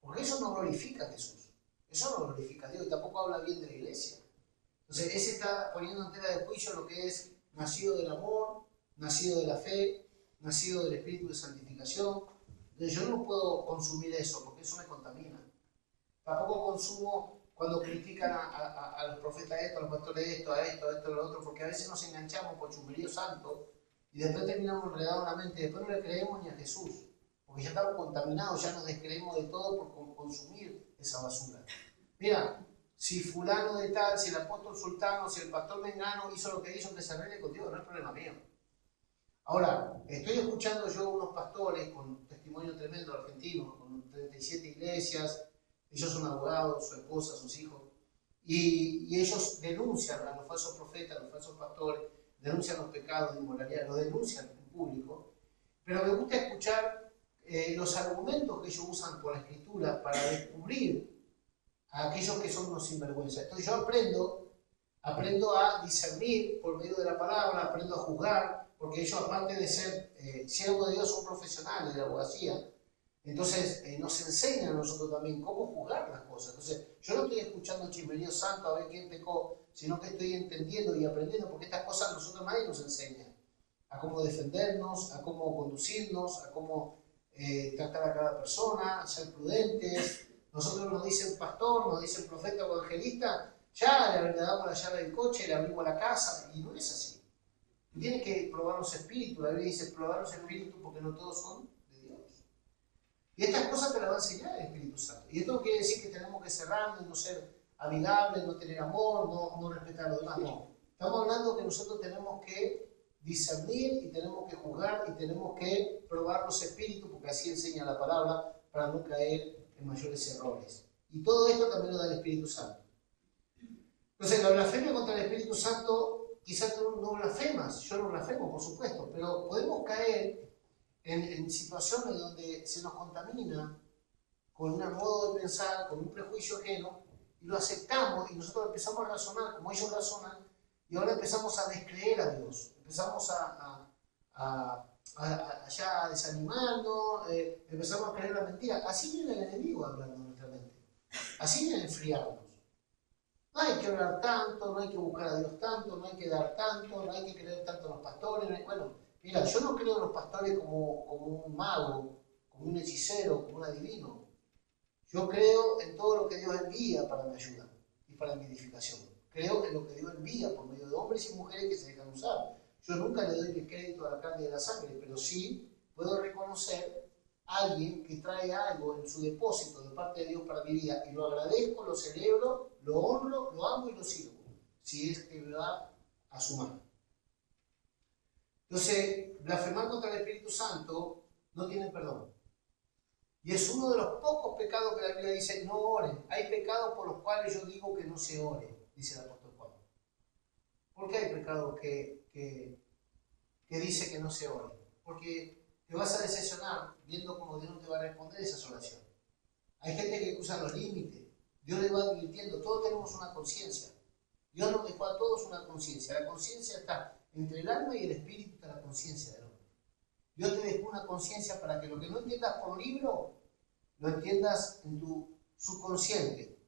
Porque eso no glorifica a Jesús. Eso no glorifica a Dios y tampoco habla bien de la iglesia. Entonces, ese está poniendo en tela de juicio lo que es nacido del amor, nacido de la fe, nacido del espíritu de santificación. Entonces, yo no puedo consumir eso porque eso me contamina. Tampoco consumo cuando critican a los profetas esto, a los pastores esto, a esto, a lo otro, porque a veces nos enganchamos por chumberío santo y después terminamos enredados en la mente, después no le creemos ni a Jesús, porque ya estamos contaminados, ya nos descreemos de todo por consumir esa basura. Mira, si fulano de tal, si el apóstol sultano, si el pastor mengano hizo lo que hizo, que se arregle contigo, no es problema mío. Ahora, estoy escuchando yo unos pastores con testimonio tremendo argentinos, con 37 iglesias, ellos son abogados, su esposa, sus hijos, y ellos denuncian a los falsos profetas, a los falsos pastores, denuncian los pecados de inmoralidad, los denuncian en público, pero me gusta escuchar los argumentos que ellos usan por la escritura para descubrir a aquellos que son unos sinvergüenzas. Entonces yo aprendo a discernir por medio de la palabra, aprendo a juzgar, porque ellos, aparte de ser siervos de Dios, son profesionales de la abogacía. Entonces nos enseñan a nosotros también cómo juzgar las cosas. Entonces yo no estoy escuchando chismerío santo a ver quién pecó, sino que estoy entendiendo y aprendiendo, porque estas cosas nosotros nadie nos enseña. A cómo defendernos, a cómo conducirnos, a cómo tratar a cada persona, a ser prudentes. Nosotros nos dicen pastor, nos dicen profeta o evangelista, ya le damos la llave del coche, le abrimos la casa, y no es así. Tú tienes que probar los espíritus. La Biblia dice probar los espíritus porque no todos son de Dios. Y estas cosas te las va a enseñar el Espíritu Santo. Y esto no quiere decir que tenemos que cerrarnos, no ser amigables, no tener amor, no respetar a los demás, no. Estamos hablando que nosotros tenemos que discernir y tenemos que juzgar y tenemos que probar los espíritus, porque así enseña la palabra, para no caer en mayores errores. Y todo esto también lo da el Espíritu Santo. Entonces, la blasfemia contra el Espíritu Santo, quizás tú no blasfemas, yo no blasfemo, por supuesto, pero podemos caer en situaciones donde se nos contamina con un modo de pensar, con un prejuicio ajeno, y lo aceptamos y nosotros empezamos a razonar como ellos razonan, y ahora empezamos a descreer a Dios, empezamos ya a desanimarnos, empezamos a creer la mentira. Así viene el enemigo hablando en nuestra mente, así viene enfriarnos. No hay que orar tanto, no hay que buscar a Dios tanto, no hay que dar tanto, no hay que creer tanto en los pastores. Bueno, mira, yo no creo en los pastores como un mago, como un hechicero, como un adivino. Yo creo en todo lo que Dios envía para mi ayuda y para mi edificación. Creo en lo que Dios envía por medio de hombres y mujeres que se dejan usar. Yo nunca le doy el crédito a la carne y a la sangre, pero sí puedo reconocer a alguien que trae algo en su depósito de parte de Dios para mi vida y lo agradezco, lo celebro, lo honro, lo amo y lo sirvo, si es que me va a su mano. Entonces, blasfemar contra el Espíritu Santo no tiene perdón. Y es uno de los pocos pecados que la Biblia dice, no oren. Hay pecados por los cuales yo digo que no se ore, dice el apóstol Juan. ¿Por qué hay pecados que dice que no se ore? Porque te vas a decepcionar viendo cómo Dios no te va a responder esas oraciones. Hay gente que cruza los límites. Dios le va advirtiendo. Todos tenemos una conciencia. Dios nos dejó a todos una conciencia. La conciencia está entre el alma y el espíritu, está la conciencia del hombre. Dios te dejó una conciencia para que lo que no entiendas por libro, lo entiendas en tu subconsciente.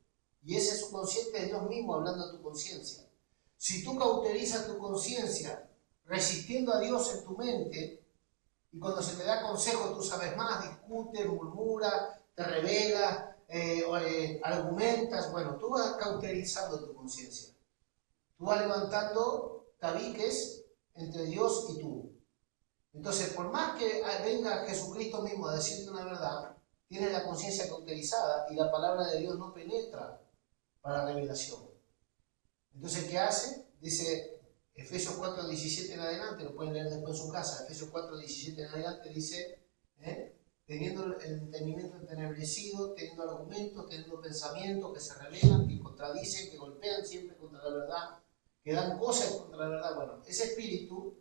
Y ese subconsciente es Dios mismo hablando a tu conciencia. Si tú cauterizas tu conciencia resistiendo a Dios en tu mente, y cuando se te da consejo tú sabes más, discutes, murmuras, te rebelas, argumentas, bueno, tú vas cauterizando tu conciencia. Tú vas levantando tabiques entre Dios y tú. Entonces, por más que venga Jesucristo mismo a decirte una verdad, tienes la conciencia cauterizada y la palabra de Dios no penetra para revelación. Entonces, ¿qué hace? Dice Efesios 4:17 en adelante, lo pueden leer después en su casa. Efesios 4:17 en adelante dice, teniendo el entendimiento entenebrecido, teniendo argumentos, teniendo pensamientos que se revelan, que contradicen, que golpean siempre contra la verdad, que dan cosas contra la verdad. Bueno, ese espíritu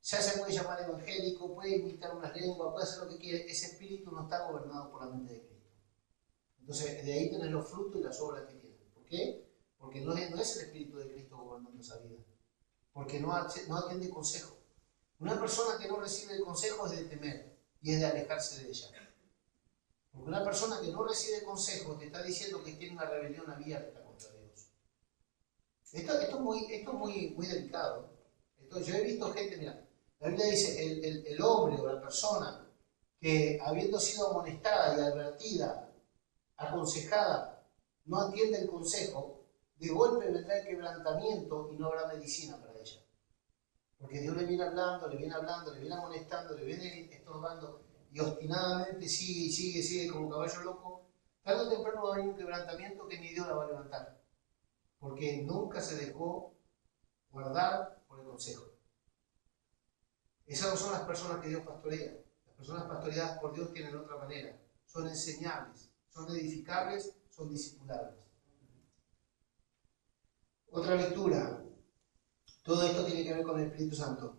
ya se puede llamar evangélico, puede imitar unas lenguas, puede hacer lo que quiere. Ese espíritu no está gobernado por la mente de Cristo. Entonces, de ahí tenés los frutos y las obras que tiene. ¿Por qué? Porque no es el espíritu de Cristo gobernando esa vida. Porque no atiende consejo. Una persona que no recibe el consejo es de temer y es de alejarse de ella. Porque una persona que no recibe consejo te está diciendo que tiene una rebelión abierta contra Dios. Esto es muy delicado. Yo he visto gente, mira, la Biblia dice, el hombre o la persona que habiendo sido amonestada y advertida, aconsejada, no atiende el consejo, de golpe vendrá el quebrantamiento y no habrá medicina para ella. Porque Dios le viene hablando, le viene amonestando, le viene estorbando y obstinadamente sigue como caballo loco. Tarde o temprano va a venir un quebrantamiento que ni Dios la va a levantar. Porque nunca se dejó guardar por el consejo. Esas no son las personas que Dios pastorea. Las personas pastoreadas por Dios tienen otra manera. Son enseñables, son edificables, son discipulables. Otra lectura. Todo esto tiene que ver con el Espíritu Santo.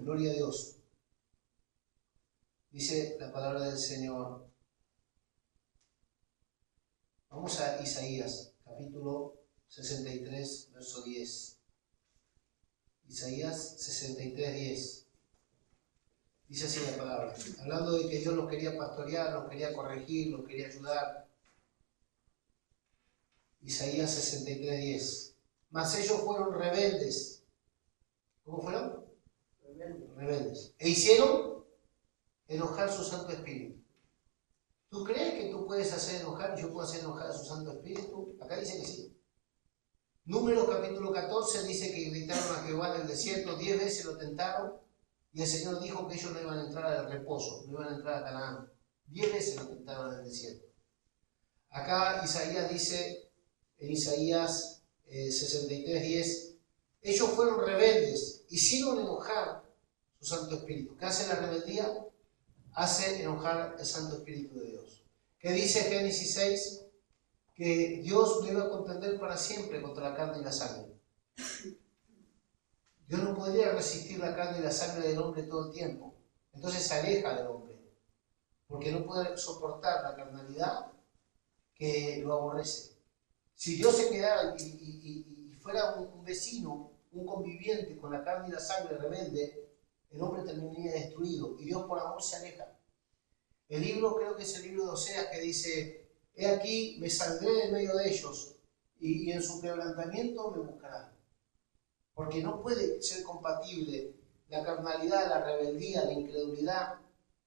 Gloria a Dios. Dice la palabra del Señor. Vamos a Isaías, capítulo 63, verso 10. Isaías 63, 10. Dice así la palabra, hablando de que Dios los quería pastorear, los quería corregir, los quería ayudar. Isaías 63, 10. Mas ellos fueron rebeldes. ¿Cómo fueron? Rebeldes. E hicieron enojar su Santo Espíritu. ¿Tú crees que tú puedes hacer enojar y yo puedo hacer enojar a su Santo Espíritu? Acá dice que sí. Números capítulo 14 dice que gritaron a Jehová en el desierto, 10 veces lo tentaron. Y el Señor dijo que ellos no iban a entrar al reposo, no iban a entrar a Canaán. 10 veces lo tentaron en el desierto. Acá Isaías dice, en Isaías 63, 10, ellos fueron rebeldes, hicieron enojar su Santo Espíritu. ¿Qué hace la rebeldía? Hace enojar el Santo Espíritu de Dios. ¿Qué dice Génesis 6? que Dios lo iba a contender para siempre contra la carne y la sangre. Dios no podría resistir la carne y la sangre del hombre todo el tiempo. Entonces se aleja del hombre, porque no puede soportar la carnalidad que lo aborrece. Si Dios se quedara y fuera un vecino, un conviviente con la carne y la sangre rebelde, el hombre terminaría destruido, y Dios por amor se aleja. El libro, creo que es el libro de Oseas, que dice: he aquí, me saldré de medio de ellos, y en su quebrantamiento me buscarán. Porque no puede ser compatible la carnalidad, la rebeldía, la incredulidad,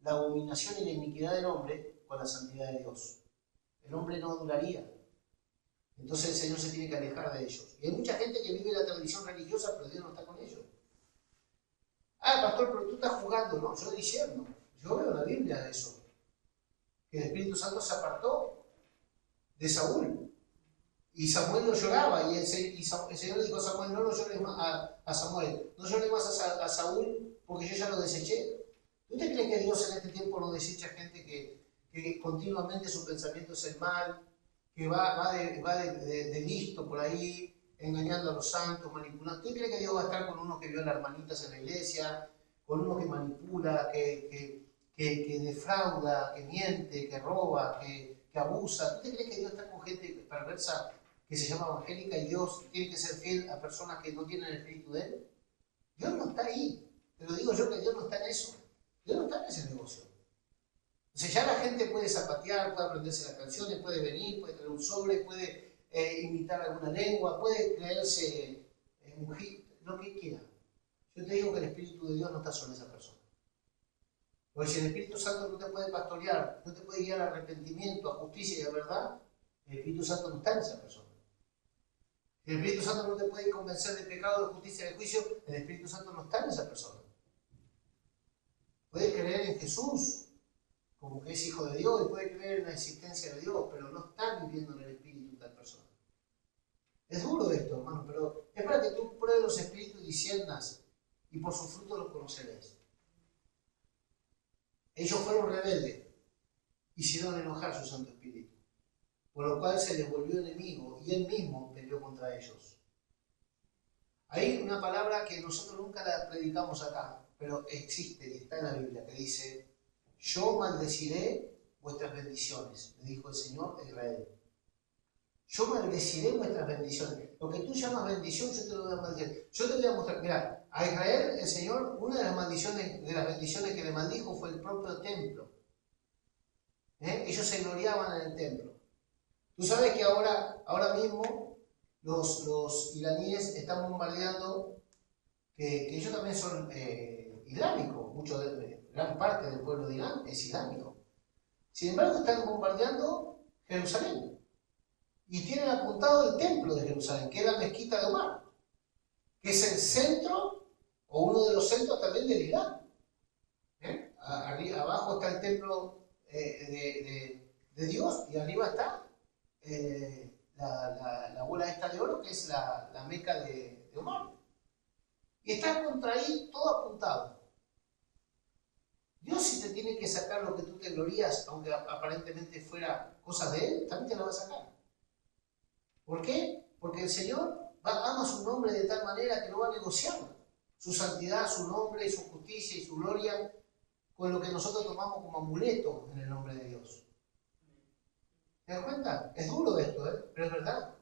la abominación y la iniquidad del hombre con la santidad de Dios. El hombre no duraría. Entonces el Señor se tiene que alejar de ellos. Y hay mucha gente que vive la tradición religiosa, pero Dios no está con ellos. Ah, pastor, pero tú estás jugando. No, yo discierno. Yo veo en la Biblia eso. Que el Espíritu Santo se apartó de Saúl. Y Samuel lo lloraba. Y el Señor le dijo a Samuel: no lo llores más a Samuel. No llores más a Saúl, porque yo ya lo deseché. ¿Tú te crees que Dios en este tiempo no desecha gente que continuamente su pensamiento es el mal, que va de listo por ahí, engañando a los santos, manipulando? ¿Tú crees que Dios va a estar con uno que viola hermanitas en la iglesia, con uno que manipula, que defrauda, que miente, que roba, que abusa? ¿Tú te crees que Dios está con gente perversa que se llama evangélica y Dios tiene que ser fiel a personas que no tienen el espíritu de Él? Dios no está ahí. Te lo digo yo, que Dios no está en eso. Dios no está en ese negocio. O sea, ya la gente puede zapatear, puede aprenderse las canciones, puede venir, puede tener un sobre, puede imitar alguna lengua, puede creerse lo que quiera. Yo te digo que el Espíritu de Dios no está sobre esa persona. Porque si el Espíritu Santo no te puede pastorear, no te puede guiar al arrepentimiento, a justicia y a verdad, el Espíritu Santo no está en esa persona. Si el Espíritu Santo no te puede convencer de pecado, de justicia y de juicio, el Espíritu Santo no está en esa persona. Puede creer en Jesús como que es hijo de Dios y puede creer en la existencia de Dios, pero no está viviendo en el espíritu de tal persona. Es duro esto, hermano, pero es para que tú pruebes los espíritus y disciernas, y por sus frutos los conoceréis. Ellos fueron rebeldes, hicieron enojar su Santo Espíritu, por lo cual se les volvió enemigo y él mismo peleó contra ellos. Hay una palabra que nosotros nunca la predicamos acá, pero existe y está en la Biblia, que dice: yo maldeciré vuestras bendiciones, le dijo el Señor a Israel. Yo maldeciré vuestras bendiciones. Lo que tú llamas bendición, yo te lo voy a maldecir. Yo te voy a mostrar. Mira, a Israel el Señor, una de las bendiciones que le maldijo fue el propio templo. Ellos se gloriaban en el templo. Tú sabes que ahora mismo los iraníes están bombardeando, que ellos también son islámicos, gran parte del pueblo de Irán es islámico. Sin embargo, están bombardeando Jerusalén y tienen apuntado el templo de Jerusalén, que es la mezquita de Omar, que es el centro o uno de los centros también del Irán. Abajo está el templo de Dios y arriba está la bola esta de oro, que es la meca de Omar. Y está contra ahí todo apuntado. Dios, si te tiene que sacar lo que tú te glorías, aunque aparentemente fuera cosas de Él, también te lo va a sacar. ¿Por qué? Porque el Señor ama su nombre de tal manera que no va a negociar su santidad, su nombre y su justicia y su gloria con lo que nosotros tomamos como amuleto en el nombre de Dios. ¿Te das cuenta? Es duro esto, pero es verdad.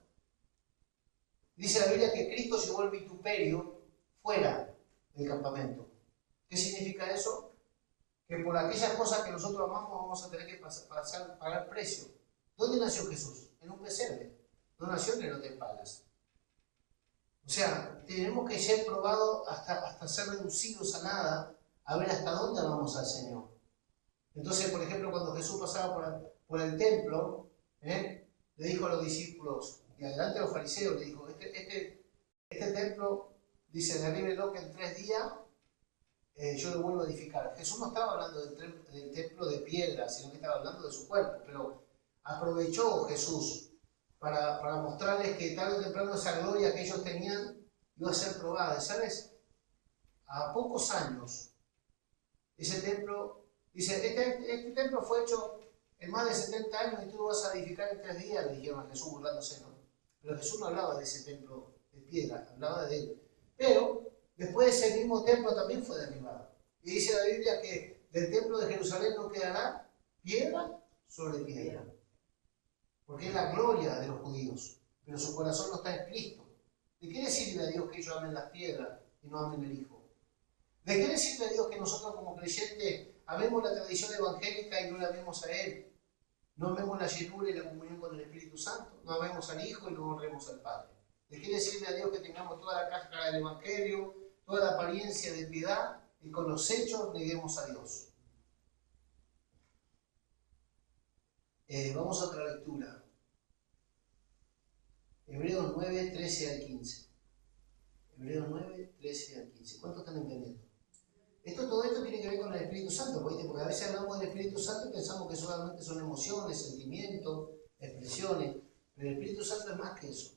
Dice la Biblia que Cristo llevó el vituperio fuera del campamento. ¿Qué significa eso? Que por aquellas cosas que nosotros amamos vamos a tener que pagar precio. ¿Dónde nació Jesús? En un pesebre. No nació en el Hotel Palace. O sea, tenemos que ser probados hasta ser reducidos a nada, a ver hasta dónde amamos al Señor. Entonces, por ejemplo, cuando Jesús pasaba por el templo, le dijo a los discípulos, y adelante de los fariseos, le dijo: este templo, dice, derríbelo que en 3 días yo lo vuelvo a edificar. Jesús no estaba hablando del templo de piedra, sino que estaba hablando de su cuerpo, pero aprovechó Jesús para mostrarles que tarde o temprano esa gloria que ellos tenían iba a ser probada. ¿Sabes? A pocos años, ese templo, dice, este templo fue hecho en más de 70 años y tú lo vas a edificar en 3 días, le dijeron a Jesús burlándose, ¿no? Pero Jesús no hablaba de ese templo de piedra, hablaba de él. Pero después ese mismo templo también fue derribado. Y dice la Biblia que del templo de Jerusalén no quedará piedra sobre piedra. Porque es la gloria de los judíos, pero su corazón no está en Cristo. ¿De qué le sirve a Dios que ellos amen las piedras y no amen el Hijo? ¿De qué le sirve a Dios que nosotros como creyentes amemos la tradición evangélica y no la amemos a Él? No amemos la llenura y la comunión con el Espíritu Santo, no amemos al Hijo y no honremos al Padre. ¿De qué le sirve a Dios que tengamos toda la cáscara del Evangelio, toda la apariencia de piedad y con los hechos neguemos a Dios? Vamos a otra lectura. Hebreos 9, 13 al 15. Hebreos 9, 13 al 15. ¿Cuántos están entendiendo? Todo esto tiene que ver con el Espíritu Santo, porque a veces hablamos del Espíritu Santo y pensamos que solamente son emociones, sentimientos, expresiones, pero el Espíritu Santo es más que eso.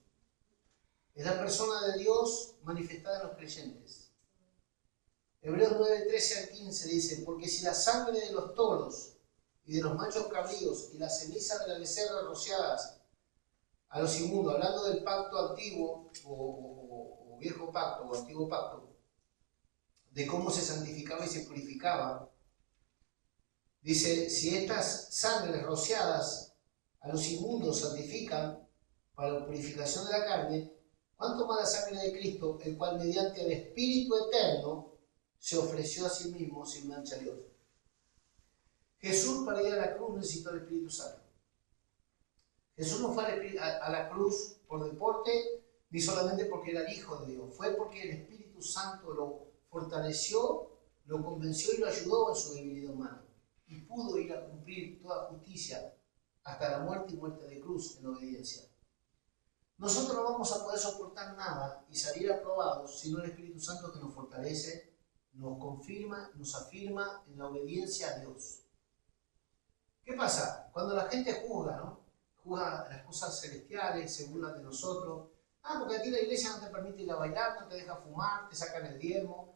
Es la persona de Dios manifestada en los creyentes. Hebreos 9, 13 al 15 dice: porque si la sangre de los toros y de los machos cabríos y la ceniza de la becerra rociadas a los inmundos, hablando del pacto antiguo o viejo pacto o antiguo pacto, de cómo se santificaba y se purificaba, dice: si estas sangres rociadas a los inmundos santifican para la purificación de la carne, ¿cuánto más la sangre de Cristo, el cual mediante el Espíritu eterno se ofreció a sí mismo sin mancha de odio? Jesús, para ir a la cruz, necesitó el Espíritu Santo. Jesús no fue a la cruz por deporte, ni solamente porque era el Hijo de Dios. Fue porque el Espíritu Santo lo fortaleció, lo convenció y lo ayudó en su debilidad humana. Y pudo ir a cumplir toda justicia hasta la muerte y muerte de cruz en obediencia. Nosotros no vamos a poder soportar nada y salir aprobados sino el Espíritu Santo, que nos fortalece, nos confirma, nos afirma en la obediencia a Dios. ¿Qué pasa? Cuando la gente juzga, ¿no? Juzga las cosas celestiales, se burlan de nosotros. Porque a ti la iglesia no te permite ir a bailar, no te deja fumar, te sacan el diezmo.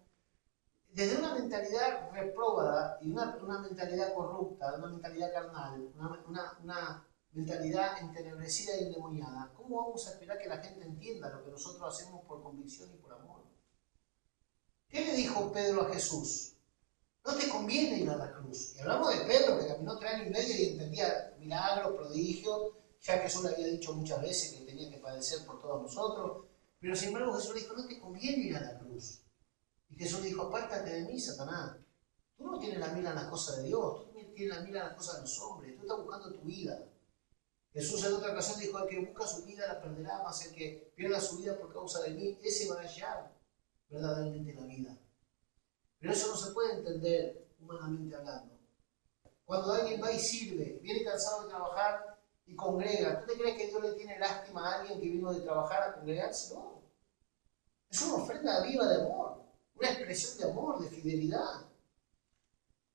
Desde una mentalidad reprobada y una mentalidad corrupta, una mentalidad carnal, una mentalidad entenebrecida y endemoniada, ¿cómo vamos a esperar que la gente entienda lo que nosotros hacemos por convicción y por amor? ¿Qué le dijo Pedro a Jesús? No te conviene ir a la cruz. Y hablamos de Pedro, que caminó 3 años y medio y entendía milagros, prodigios, ya que Jesús le había dicho muchas veces que tenía que padecer por todos nosotros. Pero sin embargo Jesús le dijo: no te conviene ir a la cruz. Y Jesús le dijo: apártate de mí, Satanás. Tú no tienes la mira en las cosas de Dios, tú tienes la mira en las cosas de los hombres, tú estás buscando tu vida. Jesús en otra ocasión dijo: el que busca su vida la perderá, más el que pierda su vida por causa de mí, ese va a hallar verdaderamente la vida. Pero eso no se puede entender humanamente hablando. Cuando alguien va y sirve, viene cansado de trabajar y congrega, ¿tú te crees que Dios le tiene lástima a alguien que vino de trabajar a congregarse? No. Es una ofrenda viva de amor, una expresión de amor, de fidelidad.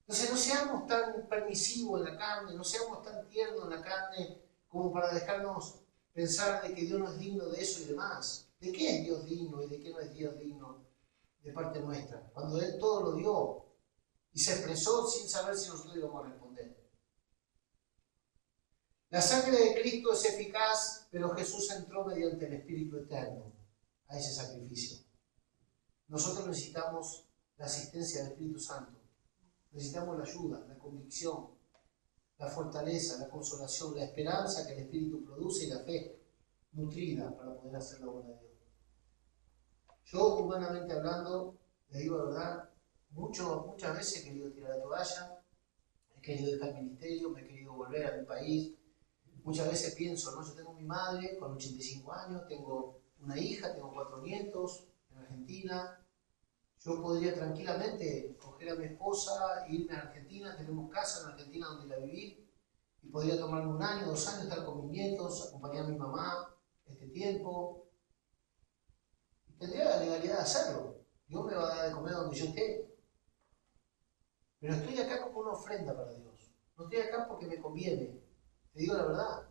Entonces no seamos tan permisivos en la carne, no seamos tan tiernos en la carne como para dejarnos pensar de que Dios no es digno de eso y demás. ¿De qué es Dios digno y de qué no es Dios digno de parte nuestra? Cuando Él todo lo dio y se expresó sin saber si nosotros íbamos a responder. La sangre de Cristo es eficaz, pero Jesús entró mediante el Espíritu Eterno a ese sacrificio. Nosotros necesitamos la asistencia del Espíritu Santo. Necesitamos la ayuda, la convicción, la fortaleza, la consolación, la esperanza que el Espíritu produce y la fe nutrida para poder hacer la obra de Dios. Yo, humanamente hablando, les digo la verdad, muchas veces he querido tirar la toalla, he querido dejar el ministerio, me he querido volver a mi país. Muchas veces pienso, ¿no? Yo tengo mi madre con 85 años, tengo una hija, tengo 4 nietos en Argentina. Yo podría tranquilamente coger a mi esposa, irme a Argentina, tenemos casa en Argentina donde ir a vivir, y podría tomarme 1 año, 2 años, estar con mis nietos, acompañar a mi mamá este tiempo. Y tendría la legalidad de hacerlo. Dios me va a dar de comer donde yo esté. Pero estoy acá como una ofrenda para Dios. No estoy acá porque me conviene. Te digo la verdad.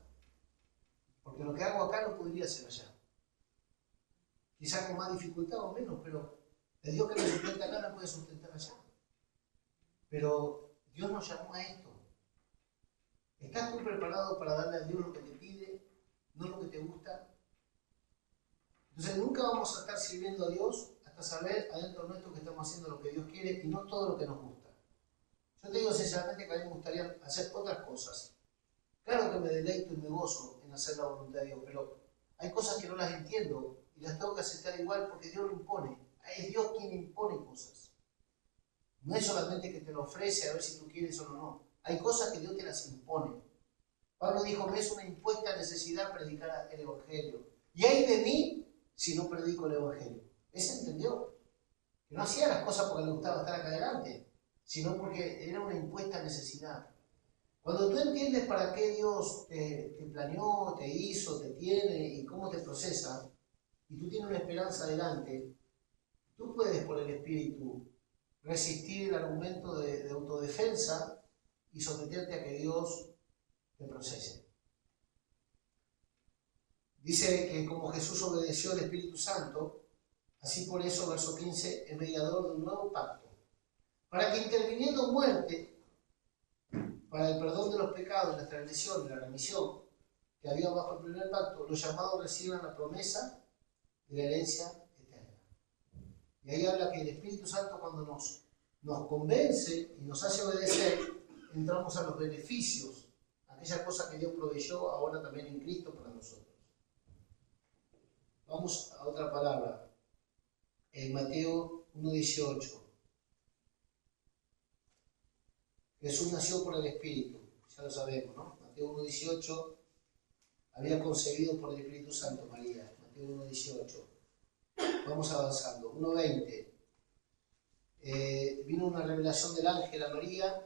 Porque lo que hago acá no podría hacer allá. Quizás con más dificultad o menos, pero el Dios que me sustenta acá no puede sustentar allá. Pero Dios nos llamó a esto. ¿Estás tú preparado para darle a Dios lo que te pide, no lo que te gusta? Entonces nunca vamos a estar sirviendo a Dios hasta saber adentro nuestro que estamos haciendo lo que Dios quiere y no todo lo que nos gusta. Yo te digo sinceramente que a mí me gustaría hacer otras cosas. Claro que me deleito y me gozo en hacer la voluntad de Dios, pero hay cosas que no las entiendo y las tengo que aceptar igual porque Dios lo impone. Es Dios quien impone cosas. No es solamente que te lo ofrece a ver si tú quieres o no. Hay cosas que Dios te las impone. Pablo dijo, me es una impuesta necesidad predicar el Evangelio. Y hay de mí si no predico el Evangelio. ¿Ese entendió? Que no hacía las cosas porque le gustaba estar acá adelante, sino porque era una impuesta necesidad. Cuando tú entiendes para qué Dios te planeó, te hizo, te tiene y cómo te procesa, y tú tienes una esperanza adelante, tú puedes por el Espíritu resistir el argumento de autodefensa y someterte a que Dios te procese. Dice que como Jesús obedeció al Espíritu Santo, así por eso, verso 15, es mediador de un nuevo pacto, para que interviniendo muerte, para el perdón de los pecados, las transgresiones, la remisión que había bajo el primer pacto, los llamados reciban la promesa de la herencia eterna. Y ahí habla que el Espíritu Santo cuando nos convence y nos hace obedecer, entramos a los beneficios, aquella cosa que Dios proveyó ahora también en Cristo para nosotros. Vamos a otra palabra, en Mateo 1:18. Jesús nació por el Espíritu, ya lo sabemos, ¿no? Mateo 1:18, había concebido por el Espíritu Santo María. Mateo 1:18. Vamos avanzando. 1:20. Vino una revelación del ángel a María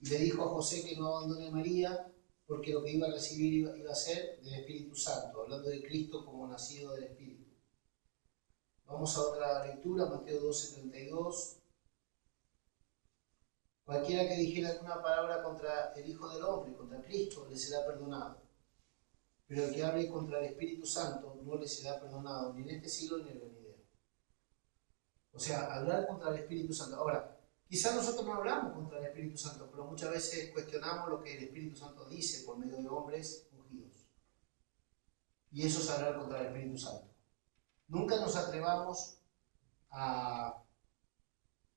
y le dijo a José que no abandone a María porque lo que iba a recibir iba a ser del Espíritu Santo, hablando de Cristo como nacido del Espíritu. Vamos a otra lectura, Mateo 12:32. Cualquiera que dijera alguna palabra contra el Hijo del Hombre, contra Cristo, le será perdonado. Pero el que hable contra el Espíritu Santo no le será perdonado, ni en este siglo ni en el venidero. O sea, hablar contra el Espíritu Santo. Ahora, quizás nosotros no hablamos contra el Espíritu Santo, pero muchas veces cuestionamos lo que el Espíritu Santo dice por medio de hombres ungidos. Y eso es hablar contra el Espíritu Santo. Nunca nos atrevamos a,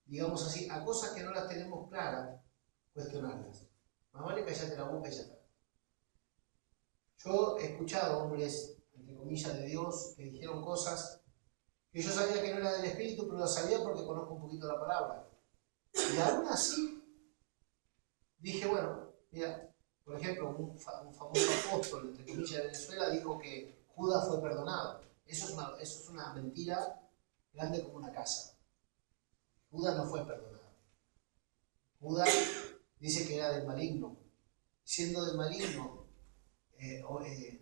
digamos así, a cosas que no las tenemos claras, cuestionarlas. Más vale cállate la boca y ya está. Yo he escuchado hombres, entre comillas, de Dios, que dijeron cosas que yo sabía que no era del Espíritu, pero las sabía porque conozco un poquito la palabra. Y aún así, dije, bueno, mira, por ejemplo, un famoso apóstol, entre comillas, de Venezuela, dijo que Judas fue perdonado. Eso es una mentira grande como una casa. Judas no fue perdonado. Judas dice que era del maligno. Siendo del maligno,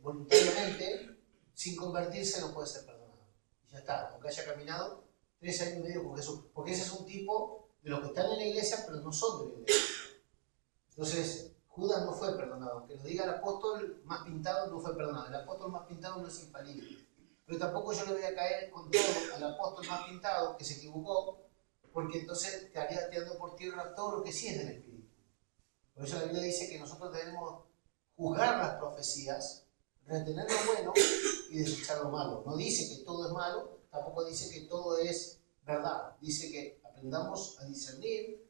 voluntariamente, sin convertirse, no puede ser perdonado. Y ya está, aunque haya caminado 3 años y medio con Jesús. Porque ese es un tipo de los que están en la iglesia, pero no son de la iglesia. Entonces, Judas no fue perdonado. Aunque lo diga el apóstol más pintado, no fue perdonado. El apóstol más pintado no es infalible. Pero tampoco yo le voy a caer con todo al apóstol más pintado, que se equivocó, porque entonces estaría tirando por tierra todo lo que sí es del Espíritu. Por eso la Biblia dice que nosotros debemos juzgar las profecías, retener lo bueno y desechar lo malo. No dice que todo es malo, tampoco dice que todo es verdad. Dice que aprendamos a discernir,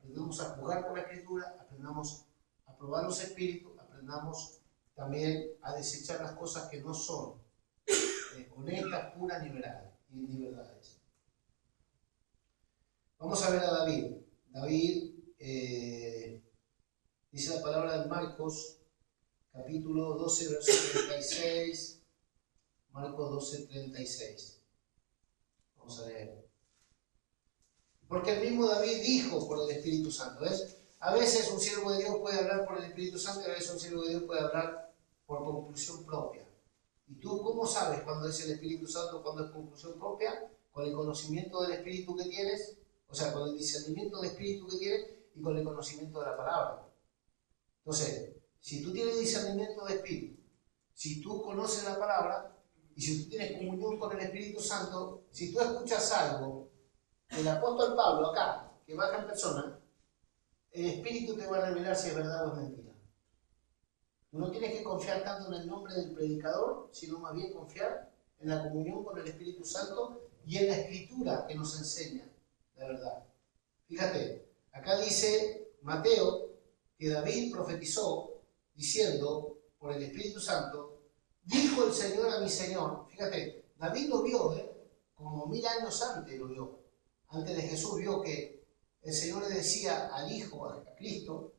aprendamos a juzgar por la Escritura, aprendamos a probar los espíritus, aprendamos también a desechar las cosas que no son honestas, puras ni verdades. Vamos a ver a David. David, dice la palabra de Marcos, capítulo 12, verso 36. Marcos 12, 36. Vamos a leer. Porque el mismo David dijo por el Espíritu Santo. ¿Ves? A veces un siervo de Dios puede hablar por el Espíritu Santo y a veces un siervo de Dios puede hablar por conclusión propia. ¿Y tú cómo sabes cuándo es el Espíritu Santo, cuándo es conclusión propia? Con el conocimiento del Espíritu que tienes, o sea, con el discernimiento del Espíritu que tienes y con el conocimiento de la palabra. Entonces, si tú tienes discernimiento de Espíritu, si tú conoces la palabra y si tú tienes comunión con el Espíritu Santo, si tú escuchas algo del apóstol Pablo acá, que baja en persona, el Espíritu te va a revelar si es verdad o es mentira. Tú no tienes que confiar tanto en el nombre del predicador, sino más bien confiar en la comunión con el Espíritu Santo y en la Escritura que nos enseña la verdad. Fíjate, acá dice Mateo que David profetizó diciendo por el Espíritu Santo, dijo el Señor a mi Señor. Fíjate, David lo vio, como 1000 años antes lo vio. Antes de Jesús vio que el Señor le decía al Hijo, a Cristo,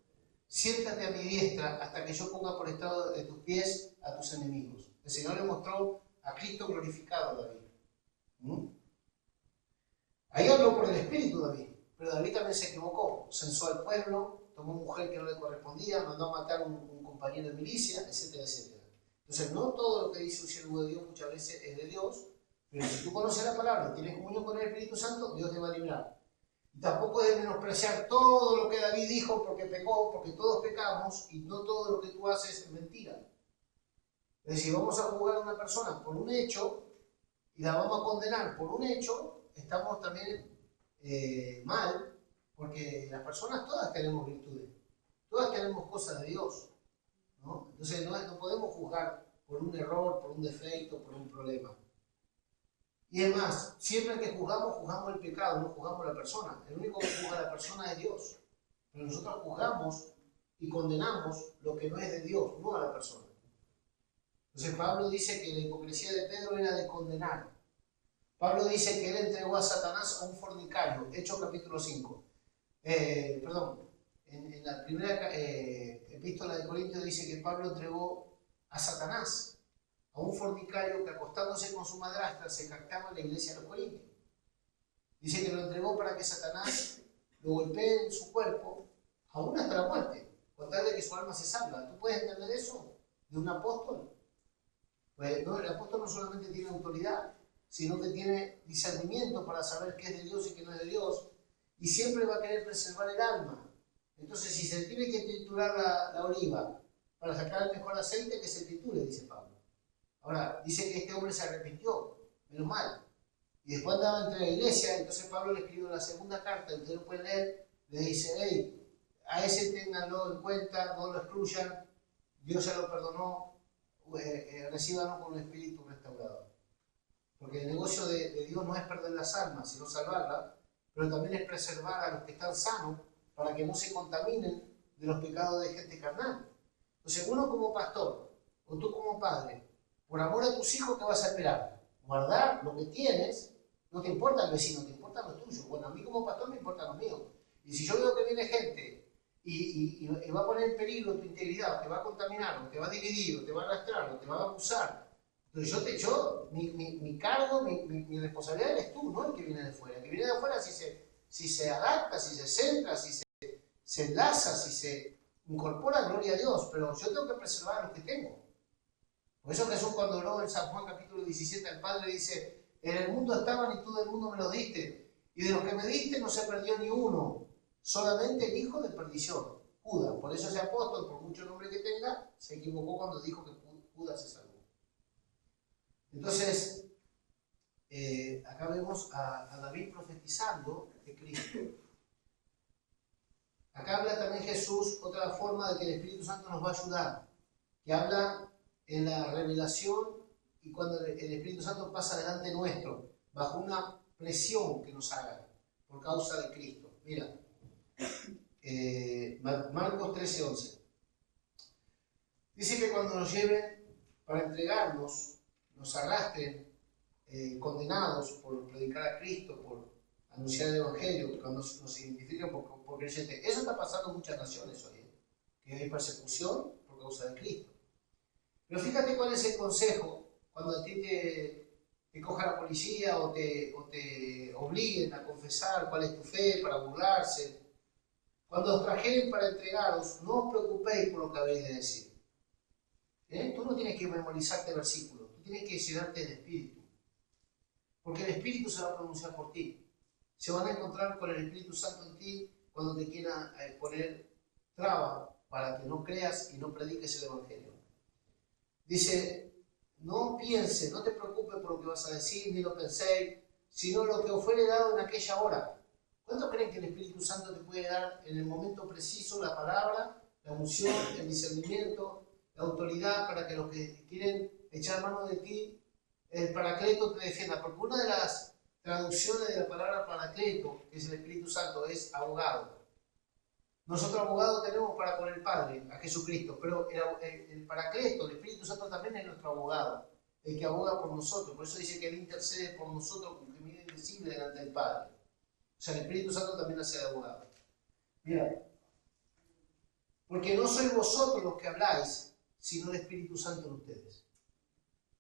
siéntate a mi diestra hasta que yo ponga por estrado de tus pies a tus enemigos. El Señor le mostró a Cristo glorificado a David. Ahí habló por el Espíritu David, pero David también se equivocó. Censó al pueblo, tomó mujer que no le correspondía, mandó a matar a un compañero de milicia, etcétera, etcétera. Entonces, no todo lo que dice un siervo de Dios muchas veces es de Dios, pero si tú conoces la palabra y tienes comunión con el Espíritu Santo, Dios te va a librar. Y tampoco debes menospreciar todo lo que David dijo porque pecó, porque todos pecamos y no todo lo que tú haces es mentira. Es decir, vamos a juzgar a una persona por un hecho y la vamos a condenar por un hecho, estamos también mal, porque las personas todas tenemos virtudes, todas tenemos cosas de Dios, ¿no? Entonces no podemos juzgar por un error, por un defecto, por un problema. Y es más, siempre que juzgamos el pecado, no juzgamos a la persona. El único que juzga a la persona es Dios. Pero nosotros juzgamos y condenamos lo que no es de Dios, no a la persona. Entonces Pablo dice que la hipocresía de Pedro era de condenar. Pablo dice que él entregó a Satanás a un fornicario, Hechos capítulo 5. En la primera epístola de Corintios dice que Pablo entregó a Satanás a un fornicario que acostándose con su madrastra se jactaba en la iglesia de los Corintios. Dice que lo entregó para que Satanás lo golpee en su cuerpo, aún hasta la muerte, con tal de que su alma se salva. ¿Tú puedes entender eso de un apóstol? Pues no, el apóstol no solamente tiene autoridad, sino que tiene discernimiento para saber qué es de Dios y qué no es de Dios, y siempre va a querer preservar el alma. Entonces, si se tiene que triturar la oliva para sacar el mejor aceite, que se triture, dice Pablo. Ahora, dice que este hombre se arrepintió, menos mal. Y después andaba entre la iglesia, entonces Pablo le escribió la segunda carta, ustedes lo pueden leer, le dice, hey, a ese ténganlo en cuenta, no lo excluyan, Dios se lo perdonó, recíbanlo con un espíritu restaurador. Porque el negocio de Dios no es perder las almas, sino salvarlas, pero también es preservar a los que están sanos para que no se contaminen de los pecados de gente carnal. Entonces, uno como pastor, o tú como padre, por amor a tus hijos, ¿qué vas a esperar? Guardar lo que tienes, no te importa el vecino, te importa lo tuyo. Bueno, a mí como pastor me importa lo mío. Y si yo veo que viene gente y va a poner en peligro tu integridad, te va a contaminar, o te va a dividir, o te va a arrastrar, o te va a abusar, entonces mi cargo, mi responsabilidad eres tú, no el que viene de fuera. El que viene de afuera, si se adapta, si se centra, si se enlaza, si se incorpora, gloria a Dios, pero yo tengo que preservar lo que tengo. Por eso Jesús cuando oró en San Juan capítulo 17, el Padre dice, en el mundo estaban y tú del mundo me los diste, y de los que me diste no se perdió ni uno, solamente el hijo de perdición, Judas. Por eso ese apóstol, por mucho nombre que tenga, se equivocó cuando dijo que Judas se salvó. Entonces, acá vemos a David profetizando de Cristo. Acá habla también Jesús, otra forma de que el Espíritu Santo nos va a ayudar, que habla en la revelación y cuando el Espíritu Santo pasa delante nuestro, bajo una presión que nos haga por causa de Cristo. Mira, Marcos 13:11. Dice que cuando nos lleven para entregarnos, nos arrastren condenados por predicar a Cristo, por anunciar el Evangelio, cuando nos identifican por creyentes. Eso está pasando en muchas naciones hoy, que hay persecución por causa de Cristo. Pero fíjate cuál es el consejo cuando a ti te coja la policía o te obliguen a confesar cuál es tu fe para burlarse. Cuando os trajeren para entregaros, no os preocupéis por lo que habéis de decir. Tú no tienes que memorizarte versículos, tú tienes que llenarte del Espíritu. Porque el Espíritu se va a pronunciar por ti. Se van a encontrar con el Espíritu Santo en ti cuando te quiera poner traba para que no creas y no prediques el Evangelio. Dice, no piense, no te preocupes por lo que vas a decir, ni lo penséis, sino lo que os fuere dado en aquella hora. ¿Cuántos creen que el Espíritu Santo te puede dar en el momento preciso la palabra, la unción, el discernimiento, la autoridad para que los que quieren echar mano de ti, el Paracleto te defienda. Porque una de las traducciones de la palabra Paracleto, que es el Espíritu Santo, es abogado. Nosotros abogados tenemos para con el Padre, a Jesucristo, pero el Paracleto, el Espíritu Santo también es nuestro abogado, el que aboga por nosotros. Por eso dice que Él intercede por nosotros con gemido indecible delante del Padre. O sea, el Espíritu Santo también hace de abogado. Mira, porque no sois vosotros los que habláis, sino el Espíritu Santo en ustedes.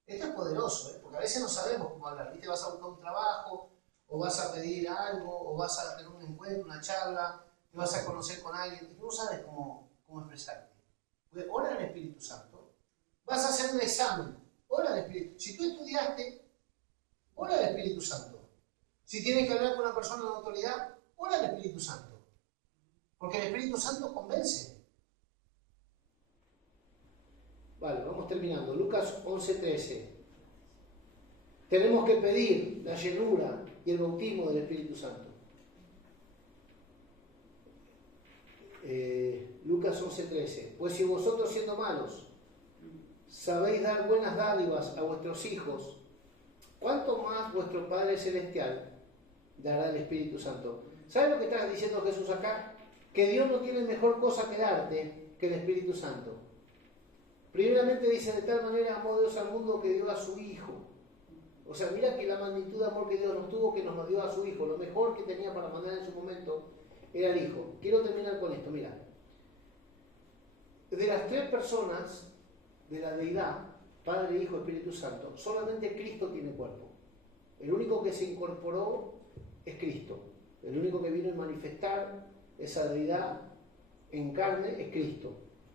Esto es poderoso, porque a veces no sabemos cómo hablar. ¿Viste? Vas a buscar un trabajo, o vas a pedir algo, o vas a tener un encuentro, una charla, te vas a conocer con alguien, y tú no sabes cómo expresarte. Pues ora al Espíritu Santo. Vas a hacer un examen, ora al Espíritu. Si tú estudiaste, ora al Espíritu Santo. Si tienes que hablar con una persona de autoridad, ora al Espíritu Santo. Porque el Espíritu Santo convence. Vale, vamos terminando. Lucas 11:13. Tenemos que pedir la llenura y el bautismo del Espíritu Santo. Lucas 11:13. Pues si vosotros siendo malos sabéis dar buenas dádivas a vuestros hijos, ¿cuánto más vuestro Padre Celestial dará el Espíritu Santo? ¿Sabes lo que está diciendo Jesús acá? Que Dios no tiene mejor cosa que darte que el Espíritu Santo. Primeramente dice, de tal manera amó Dios al mundo que dio a su Hijo. O sea, mira que la magnitud de amor que Dios nos tuvo, que nos dio a su Hijo. Lo mejor que tenía para mandar en su momento era el Hijo. Quiero terminar con esto, mira. De las tres personas de la deidad, Padre, Hijo, Espíritu Santo, solamente Cristo tiene cuerpo. El único que se incorporó es Cristo. El único que vino a manifestar esa deidad en carne es Cristo.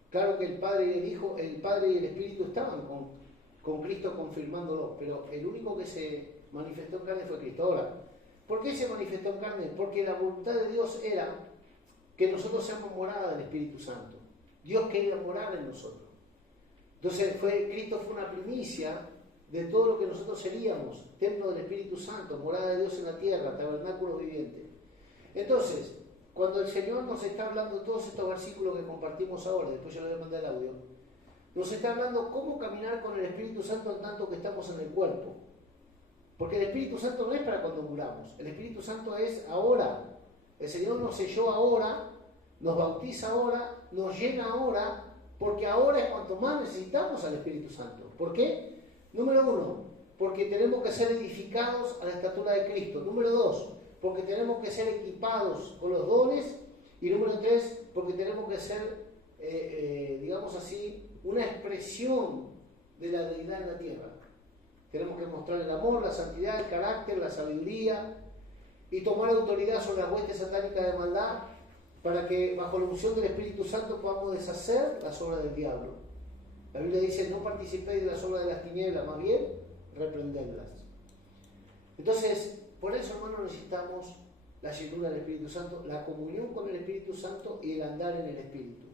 Claro que el Padre y el Hijo, el Padre y el Espíritu estaban con Cristo confirmándolo, pero el único que se manifestó en carne fue Cristo. Ahora, ¿por qué se manifestó en carne? Porque la voluntad de Dios era que nosotros seamos morada del Espíritu Santo. Dios quería morar en nosotros. Entonces Cristo fue una primicia de todo lo que nosotros seríamos, templo del Espíritu Santo, morada de Dios en la tierra, tabernáculo viviente. Entonces, cuando el Señor nos está hablando todos estos versículos que compartimos ahora, después yo le voy a mandar el audio, nos está hablando cómo caminar con el Espíritu Santo en tanto que estamos en el cuerpo. Porque el Espíritu Santo no es para cuando muramos, el Espíritu Santo es ahora. El Señor nos selló ahora, nos bautiza ahora, nos llena ahora, porque ahora es cuanto más necesitamos al Espíritu Santo. ¿Por qué? Número 1, porque tenemos que ser edificados a la estatura de Cristo. Número 2, porque tenemos que ser equipados con los dones. Y número 3, porque tenemos que ser, digamos así, una expresión de la deidad en la tierra. Tenemos que mostrar el amor, la santidad, el carácter, la sabiduría y tomar autoridad sobre las huestes satánicas de maldad para que bajo la unción del Espíritu Santo podamos deshacer las obras del diablo. La Biblia dice, no participéis de las obras de las tinieblas, más bien reprenderlas. Entonces, por eso, hermanos, necesitamos la llenura del Espíritu Santo, la comunión con el Espíritu Santo y el andar en el Espíritu.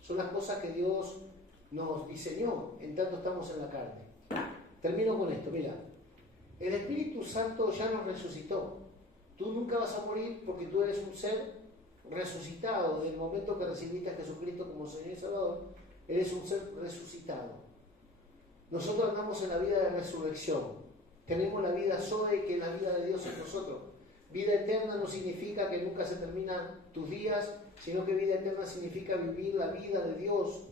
Son las cosas que Dios nos diseñó en tanto estamos en la carne. Termino con esto, mira. El Espíritu Santo ya nos resucitó. Tú nunca vas a morir porque tú eres un ser resucitado. Desde el momento que recibiste a Jesucristo como Señor y Salvador, eres un ser resucitado. Nosotros andamos en la vida de resurrección. Tenemos la vida Zoe, que es la vida de Dios en nosotros. Vida eterna no significa que nunca se terminan tus días, sino que vida eterna significa vivir la vida de Dios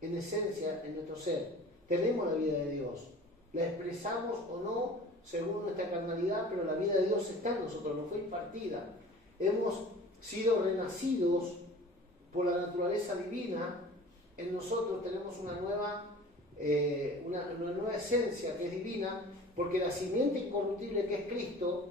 en esencia en nuestro ser. Tenemos la vida de Dios. La expresamos o no según nuestra carnalidad, pero la vida de Dios está en nosotros, nos fue impartida. Hemos sido renacidos por la naturaleza divina. En nosotros tenemos una nueva esencia que es divina, porque la simiente incorruptible que es Cristo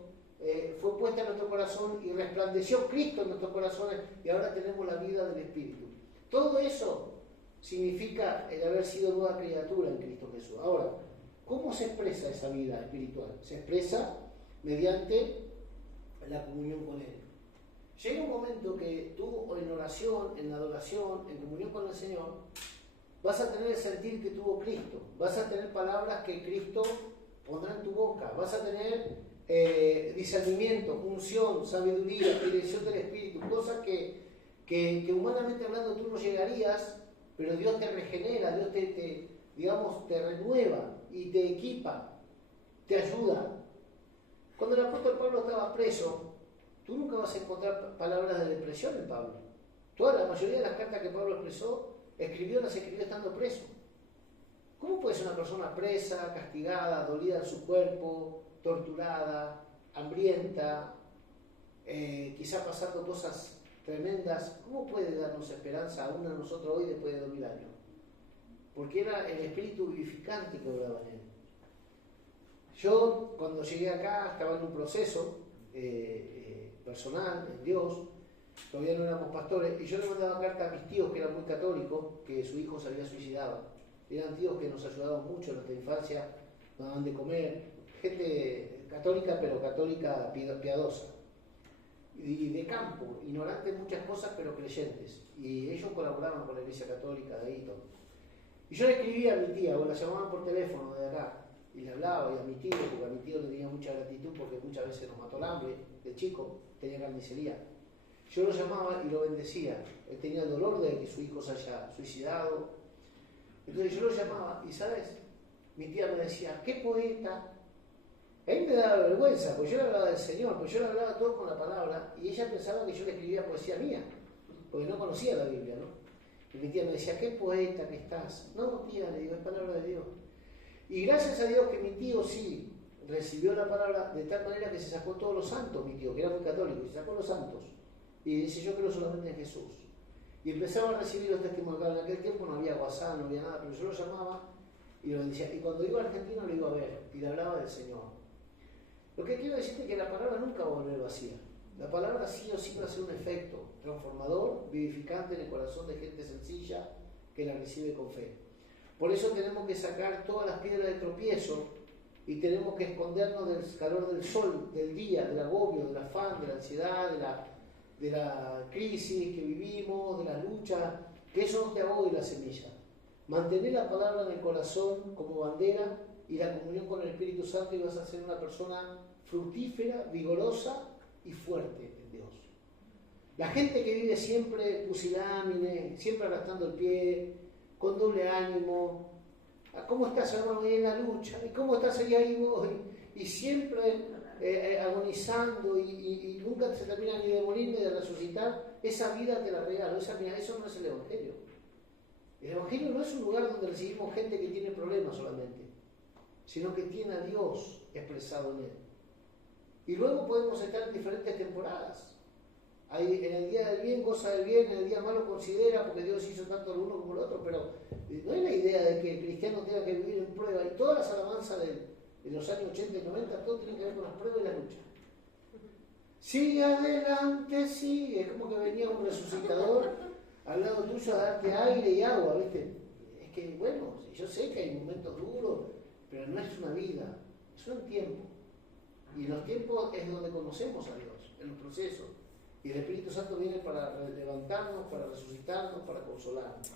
fue puesta en nuestro corazón y resplandeció Cristo en nuestros corazones, y ahora tenemos la vida del Espíritu. Todo eso significa el haber sido nueva criatura en Cristo Jesús. Ahora, ¿cómo se expresa esa vida espiritual? Se expresa mediante la comunión con Él. Llega un momento que tú, en oración, en adoración, en comunión con el Señor, vas a tener el sentir que tuvo Cristo, vas a tener palabras que Cristo pondrá en tu boca, vas a tener discernimiento, unción, sabiduría, dirección del Espíritu, cosas que humanamente hablando tú no llegarías, pero Dios te regenera, Dios digamos, te renueva y te equipa, te ayuda. Cuando el apóstol Pablo estaba preso, tú nunca vas a encontrar palabras de depresión en Pablo. La mayoría de las cartas que Pablo escribió las escribió estando preso. ¿Cómo puede ser una persona presa, castigada, dolida en su cuerpo, torturada, hambrienta, quizá pasando cosas tremendas? ¿Cómo puede darnos esperanza aún a nosotros hoy después de 2000 años? Porque era el espíritu vivificante que obraba en él. Yo, cuando llegué acá, estaba en un proceso personal, en Dios, todavía no éramos pastores, y yo le mandaba carta a mis tíos que eran muy católicos, que su hijo se había suicidado. Eran tíos que nos ayudaban mucho en nuestra infancia, nos daban de comer, gente católica, pero católica piadosa. Y de campo, ignorantes en muchas cosas, pero creyentes. Y ellos colaboraban con la iglesia católica de ahí y todo. Y yo le escribía a mi tía, o la llamaban por teléfono de acá, y le hablaba, y a mi tío, porque a mi tío le tenía mucha gratitud, porque muchas veces nos mató el hambre, de chico, tenía carnicería. Yo lo llamaba y lo bendecía. Él tenía el dolor de que su hijo se haya suicidado. Entonces yo lo llamaba, y ¿sabes? Mi tía me decía, ¡qué poeta! A mí me daba vergüenza, porque yo le hablaba del Señor, porque yo le hablaba todo con la palabra, y ella pensaba que yo le escribía poesía mía, porque no conocía la Biblia, ¿no? Y mi tía me decía, ¡qué poeta que estás! No, tía, le digo, es palabra de Dios. Y gracias a Dios que mi tío sí recibió la palabra de tal manera que se sacó todos los santos, mi tío, que era muy católico, y se sacó los santos. Y dice, yo creo solamente en Jesús. Y empezaba a recibir los testimonios. En aquel tiempo no había WhatsApp, no había nada, pero yo lo llamaba y lo decía. Y cuando iba a Argentina lo iba a ver y le hablaba del Señor. Lo que quiero decirte es que la palabra nunca va a volver vacía. La palabra sí o sí va a ser un efecto transformador, vivificante en el corazón de gente sencilla que la recibe con fe. Por eso tenemos que sacar todas las piedras de tropiezo y tenemos que escondernos del calor del sol, del día, del agobio, del afán, de la ansiedad, de la crisis que vivimos, de la lucha, que eso no te ahogue la semilla. Mantener la palabra en el corazón como bandera y la comunión con el Espíritu Santo, y vas a ser una persona fructífera, vigorosa y fuerte en Dios. La gente que vive siempre pusilánime, siempre arrastrando el pie, con doble ánimo, ¿cómo estás, hermano, ahí en la lucha? ¿Y cómo estás ahí vos? Y siempre agonizando y nunca se termina ni de morir ni de resucitar. Esa vida te la regalo, eso no es el Evangelio. El Evangelio no es un lugar donde recibimos gente que tiene problemas solamente, sino que tiene a Dios expresado en él. Y luego podemos estar en diferentes temporadas. En el día del bien goza del bien, en el día malo considera, porque Dios hizo tanto lo uno como lo otro, pero no es la idea de que el cristiano tenga que vivir en prueba. Y todas las alabanzas de los años 80 y 90, todo tiene que ver con las pruebas y la lucha. Sigue adelante, sigue. Es como que venía un resucitador al lado tuyo a darte aire y agua, ¿viste? Es que, bueno, yo sé que hay momentos duros, pero no es una vida, es un tiempo. Y en los tiempos es donde conocemos a Dios, en los procesos. Y el Espíritu Santo viene para levantarnos, para resucitarnos, para consolarnos.